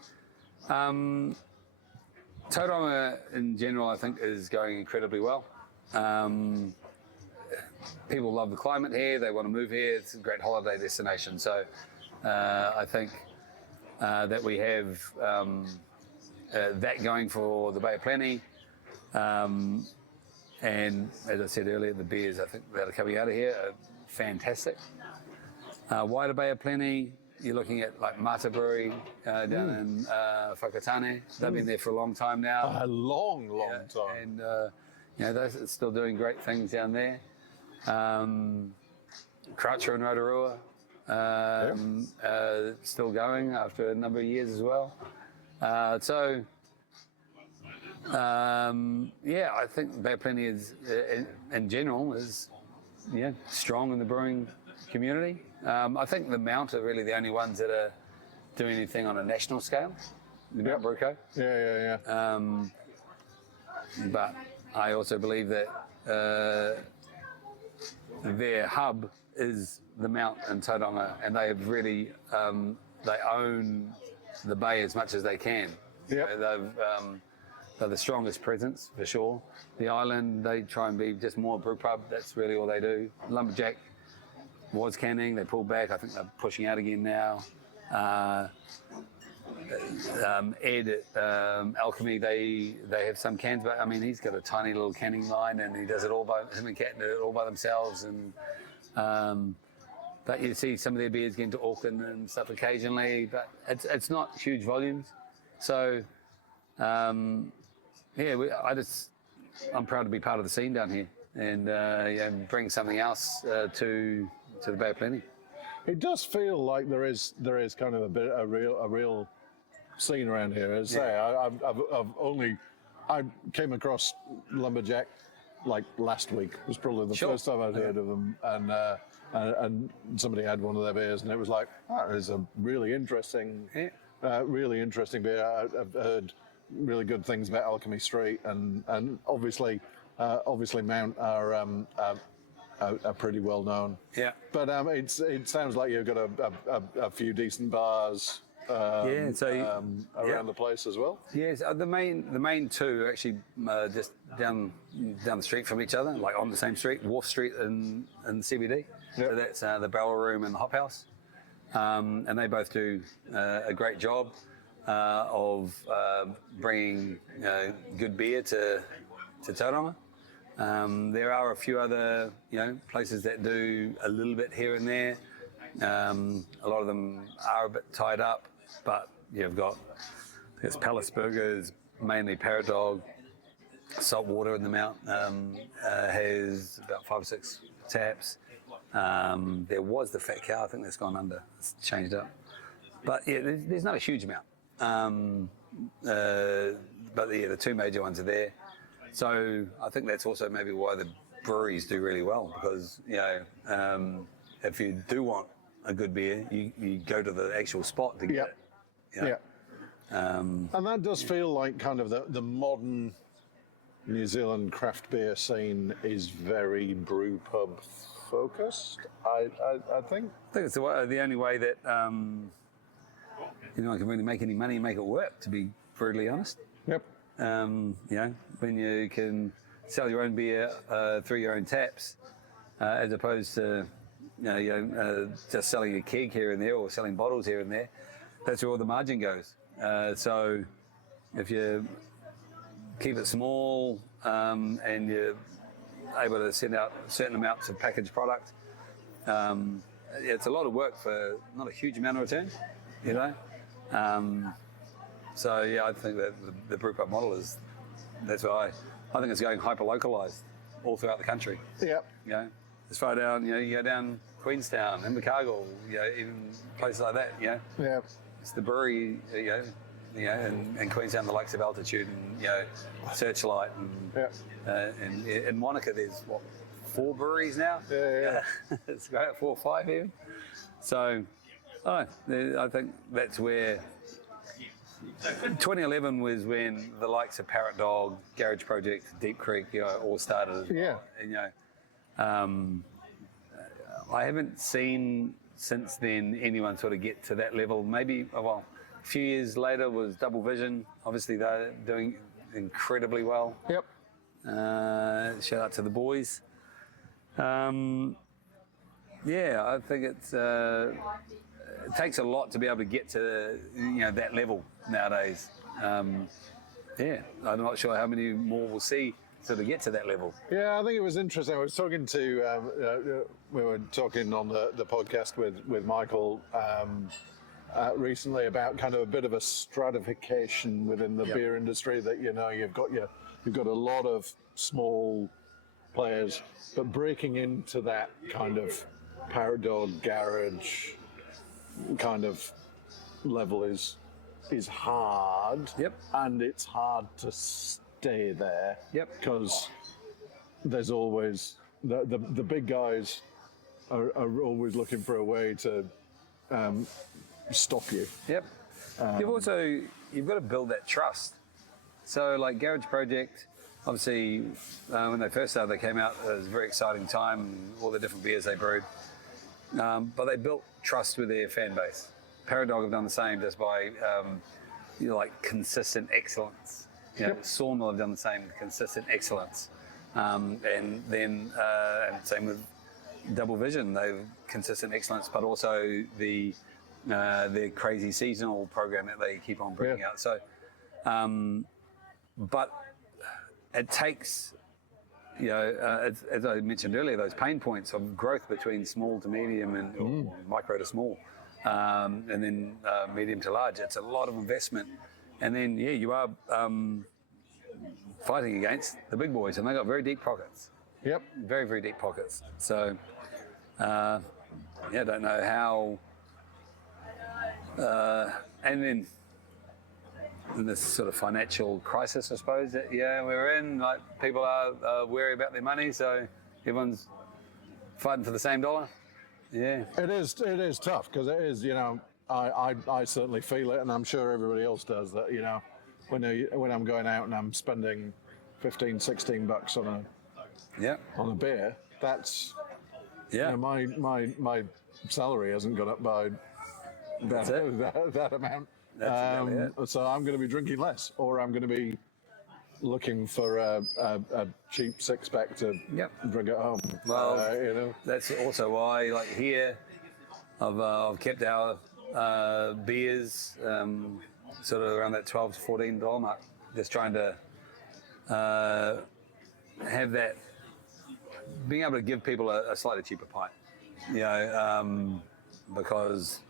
Tauranga in general, I think, is going incredibly well. People love the climate here. They want to move here. It's a great holiday destination. So I think that we have that going for the Bay of Plenty. And as I said earlier, the beers I think that are coming out of here are fantastic. Wider Bay of Plenty, you're looking at like Mata Brewery down in Whakatane. They've been there for a long time now. A long time. And they're still doing great things down there. Croucher and Rotorua, still going after a number of years as well. I think Bay of Plenty is, in general, is strong in the brewing community. I think the Mount are really the only ones that are doing anything on a national scale. The Mount Brewco. Yeah. But I also believe that their hub is the Mount in Tauranga, and they have really they own the bay as much as they can. Yep. They're the strongest presence for sure. The island, they try and be just more brew pub. That's really all they do. Lumberjack was canning. They pulled back. I think they're pushing out again now. Ed at Alchemy, they have some cans, but I mean he's got a tiny little canning line, and he does it all by him and Kat do it all by themselves. And but you see some of their beers getting to Auckland and stuff occasionally, but it's not huge volumes. So I'm proud to be part of the scene down here and bring something else to the Bay of Plenty. It does feel like there is kind of a real scene around here. As I say, I came across Lumberjack like last week. It was probably the first time I'd heard of them, and somebody had one of their beers, and it was like, that is a really interesting beer. I've heard really good things about Alchemy Street, and obviously Mount are pretty well known. Yeah. But it sounds like you've got a few decent bars around the place as well. Yes, the main two are actually just down the street from each other, like on the same street, Wharf Street and CBD. Yep. So that's the Barrel Room and the Hop House, and they both do a great job of bringing good beer to Tauranga. There are a few other places that do a little bit here and there. A lot of them are a bit tied up, but you've got it's Palace Burgers, mainly Parrot Dog. Saltwater in the Mount has about 5 or 6 taps. There was the Fat Cow, I think that's gone under. It's changed up. But yeah, there's not a huge amount. But the two major ones are there. So I think that's also maybe why the breweries do really well, because if you do want a good beer, you go to the actual spot to get it. Yeah. And that does feel like kind of the modern New Zealand craft beer scene is very brew pub focused. I think. I think it's the only way that I can really make any money and make it work, to be brutally honest. Yep. When you can sell your own beer through your own taps, as opposed to just selling a keg here and there or selling bottles here and there, that's where all the margin goes. So if you keep it small and you're able to send out certain amounts of packaged product, it's a lot of work for not a huge amount of return, So I think that the brewpub model that's why I think it's going hyper localized all throughout the country. Yep. As far down, you go down Queenstown, Invercargill, even places like that. Yeah. It's the brewery, and Queenstown, the likes of Altitude and Searchlight and Monica. There's 4 breweries now. Yeah. It's great, 4 or 5 even. So, I think that's where 2011 was when the likes of Parrot Dog, Garage Project, Deep Creek, all started. Yeah. And, I haven't seen since then anyone sort of get to that level. Maybe, a few years later was Double Vision. Obviously, they're doing incredibly well. Yep. Shout out to the boys. I think it takes a lot to be able to get to that level nowadays. I'm not sure how many more we'll see to get to that level. Yeah, I think it was interesting. I was talking to we were talking on the podcast with Michael recently about kind of a bit of a stratification within the beer industry. That you've got a lot of small players, but breaking into that kind of Parrot Dog Garage kind of level is hard. Yep. And it's hard to stay there. Yep. Because there's always the big guys are always looking for a way to stop you. Yep. You've got to build that trust. So like Garage Project, obviously when they first started, they came out, it was a very exciting time, all the different beers they brewed. But they built trust with their fan base. Parrot Dog have done the same, just by consistent excellence. Sawmill have done the same, consistent excellence. And same with Double Vision, they've consistent excellence, but also their crazy seasonal program that they keep on bringing out. So, but it takes, as I mentioned earlier, those pain points of growth between small to medium and or micro to small, and then medium to large. It's a lot of investment, and then you are fighting against the big boys, and they got very deep pockets. Yep. Very, very deep pockets. So, I don't know how. And then in this sort of financial crisis, I suppose, that we're in, like people are wary about their money, so everyone's fighting for the same dollar. Yeah. It is tough, because it is, I certainly feel it, and I'm sure everybody else does, that, when I'm going out and I'm spending $15-16 on a beer, that's my salary hasn't gone up by that amount. So I'm going to be drinking less, or I'm going to be looking for a cheap 6-pack to drink at home. Well, that's also why, like here, I've kept our beers sort of around that $12 to $14 mark. Just trying to have that, being able to give people a slightly cheaper pint. Because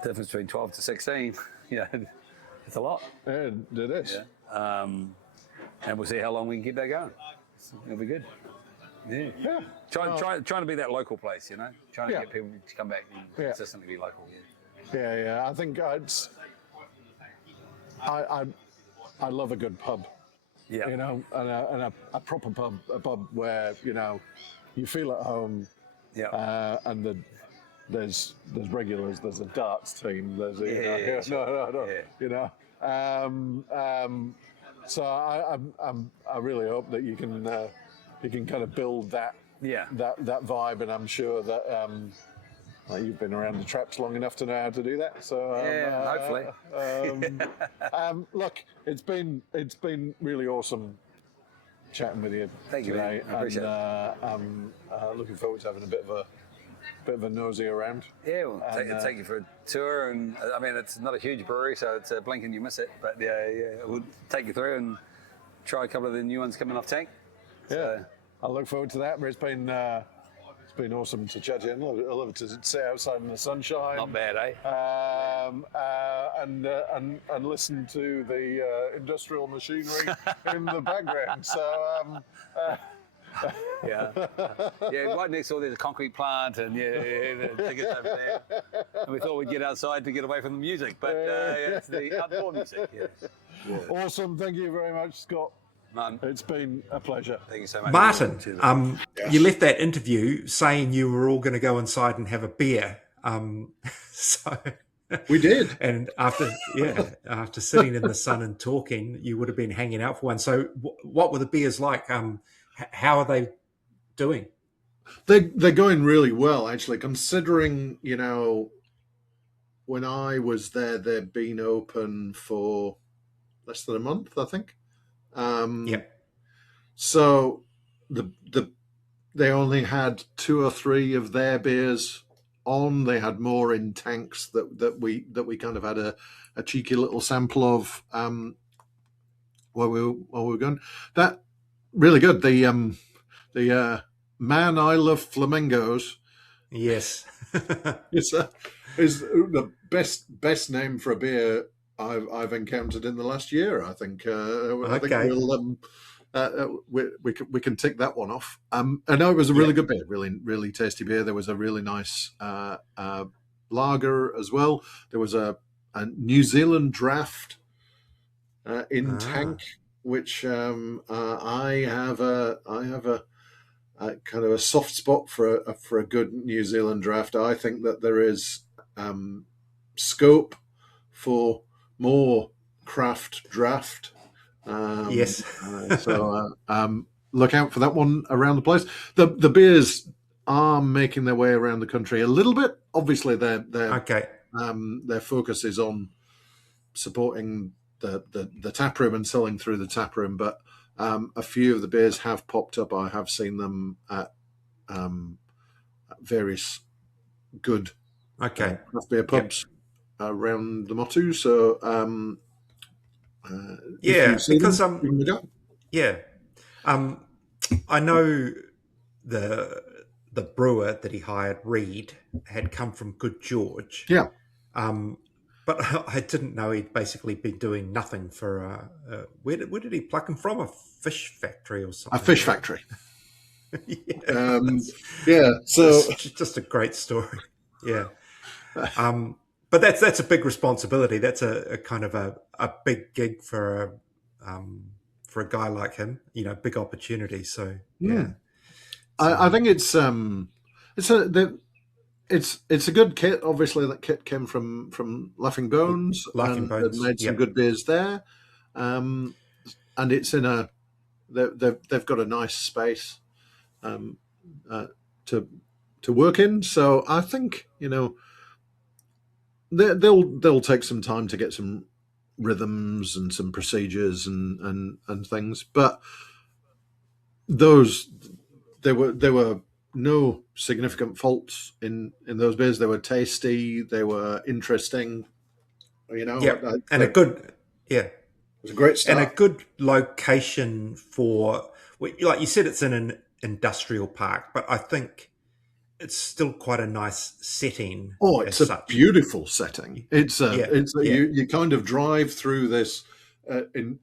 the difference between 12 to 16, it's a lot. Yeah, it is. Yeah. And we'll see how long we can keep that going. It'll be good. Yeah. Trying to be that local place, trying to get people to come back and consistently be local. Yeah. I think I love a good pub. Yeah. You know, and a proper pub, a pub where, you know, you feel at home. Yeah. And there's regulars, there's a darts team, there's a, Yeah, sure. no, Yeah. you know. So I really hope that you can kind of build that Yeah. that vibe, and I'm sure that well, you've been around the traps long enough to know how to do that. So Hopefully. look, it's been really awesome chatting with you Thank you, today, man. I appreciate and I'm looking forward to having a bit of a nosy around. Yeah, we'll take you for a tour, and I mean it's not a huge brewery, so it's a blink and you miss it. But yeah, we'll take you through and try a couple of the new ones coming off tank. Yeah, I look forward to that. But it's been awesome to chat to you. I love it to sit outside in the sunshine. Not bad, and listen to the industrial machinery in the background. So. Yeah, right next door there's a concrete plant, and the tickets over there. And we thought we'd get outside to get away from the music, but it's the outdoor music. Yeah. Awesome, thank you very much, Scott. Martin, it's been a pleasure. Thank you so much, Martin. Yes. You left that interview saying you were all going to go inside and have a beer. So we did, and after sitting in the sun and talking, you would have been hanging out for one. So, what were the beers like? How are they doing? They're going really well, actually, considering, you know, when I was there, they'd been open for less than a month, I think. So they only had 2 or 3 of their beers on. They had more in tanks that we kind of had a cheeky little sample of while we were going. That really good. The Man I Love Flamingos. Yes, is the best name for a beer I've encountered in the last year. I think. I think we can tick that one off. I know it was a really good beer, really tasty beer. There was a really nice lager as well. There was a New Zealand draft in tank, which I have a kind of a soft spot for a good New Zealand draft. I think that there is scope for more craft draft. Yes. So look out for that one around the place. The beers are making their way around the country a little bit. Obviously, their focus is on supporting the tap room and selling through the tap room, but a few of the beers have popped up. I have seen them at various good craft beer pubs around the Motu. So I know the brewer that he hired, Reed, had come from Good George. Yeah. But I didn't know he'd basically been doing nothing for where did he pluck him from? A fish factory or something? A fish factory. So it's just a great story. Yeah. But that's a big responsibility. That's a kind of a big gig for a guy like him. You know, big opportunity. So yeah. I think it's a good kit. Obviously, that kit came from Laughing Bones. Laughing Bones made some good beers there, and it's in a. They've got a nice space to work in. So I think, you know, they'll take some time to get some rhythms and some procedures and things, but there were no significant faults in those beers. They were tasty. They were interesting. You know, it was a great start. And a good location for, like you said, it's in an industrial park, but I think it's still quite a nice setting. Oh, it's a beautiful setting. You kind of drive through this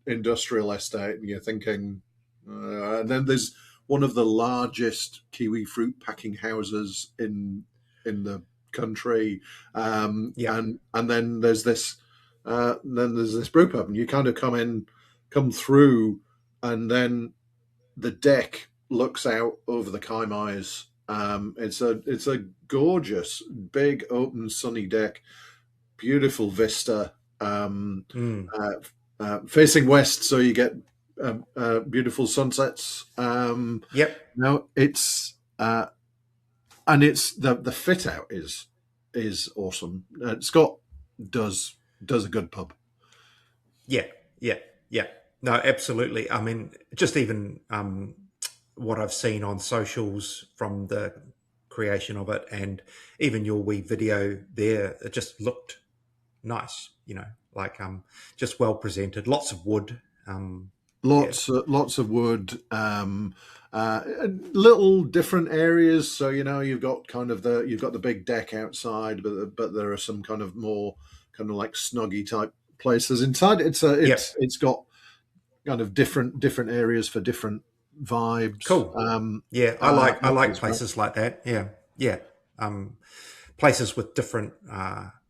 industrial estate, and you're thinking, and then there's one of the largest kiwi fruit packing houses in the country, and then there's this then there's this brew pub, and you kind of come through, and then the deck looks out over the Kaimais. It's a gorgeous, big, open, sunny deck, beautiful vista, facing west, so you get beautiful sunsets. Yep. No, it's and it's the fit out is awesome. Scott does a good pub. Yeah. No, absolutely. I mean, just even what I've seen on socials from the creation of it, and even your wee video there, it just looked nice. Like just well presented. Lots of wood. Lots of wood. Little different areas. So you've got the big deck outside, but there are some kind of more kind of like snuggy type places inside. It's got kind of different areas for different vibes. Cool. I like places like that. Yeah. Places with different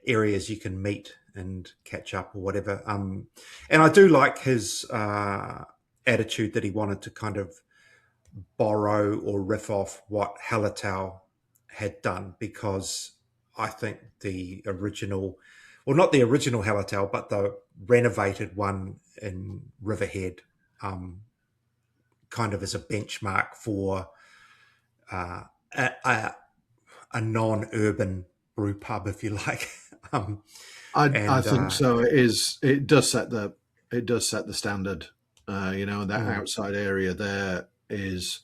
areas you can meet and catch up or whatever. And I do like his attitude that he wanted to kind of borrow or riff off what Hallertau had done, because I think the original, well, not the original Hallertau, but the renovated one in Riverhead, kind of as a benchmark for a non-urban brew pub, if you like. I think so. It does set the standard. That outside area there is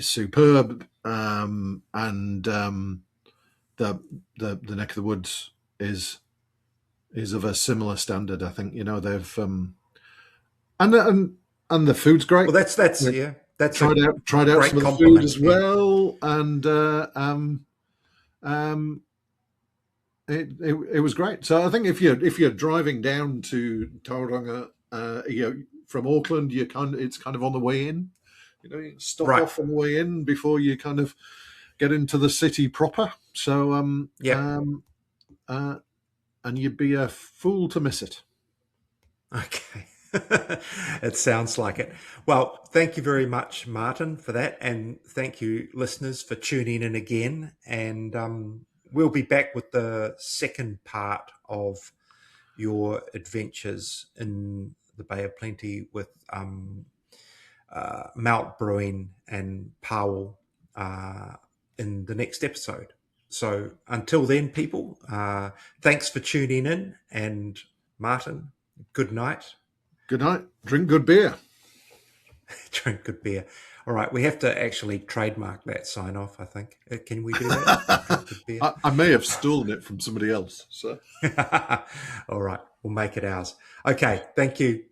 superb, and the neck of the woods is of a similar standard. I think they've and the food's great. Well, that's that's tried out some of the food as well, and it was great. So I think if you're driving down to Tauranga, from Auckland, it's kind of on the way in. You stop off on the way in before you kind of get into the city proper. So and you'd be a fool to miss it. Okay. It sounds like it. Well, thank you very much, Martin, for that. And thank you, listeners, for tuning in again. And we'll be back with the second part of your adventures in the Bay of Plenty with Mount Brewing and Powell in the next episode. So until then, people, thanks for tuning in. And Martin, good night. Good night. Drink good beer. Drink good beer. All right, we have to actually trademark that sign off, I think. Can we do that? Drink good beer? I may have stolen it from somebody else. So. All right, we'll make it ours. Okay, thank you.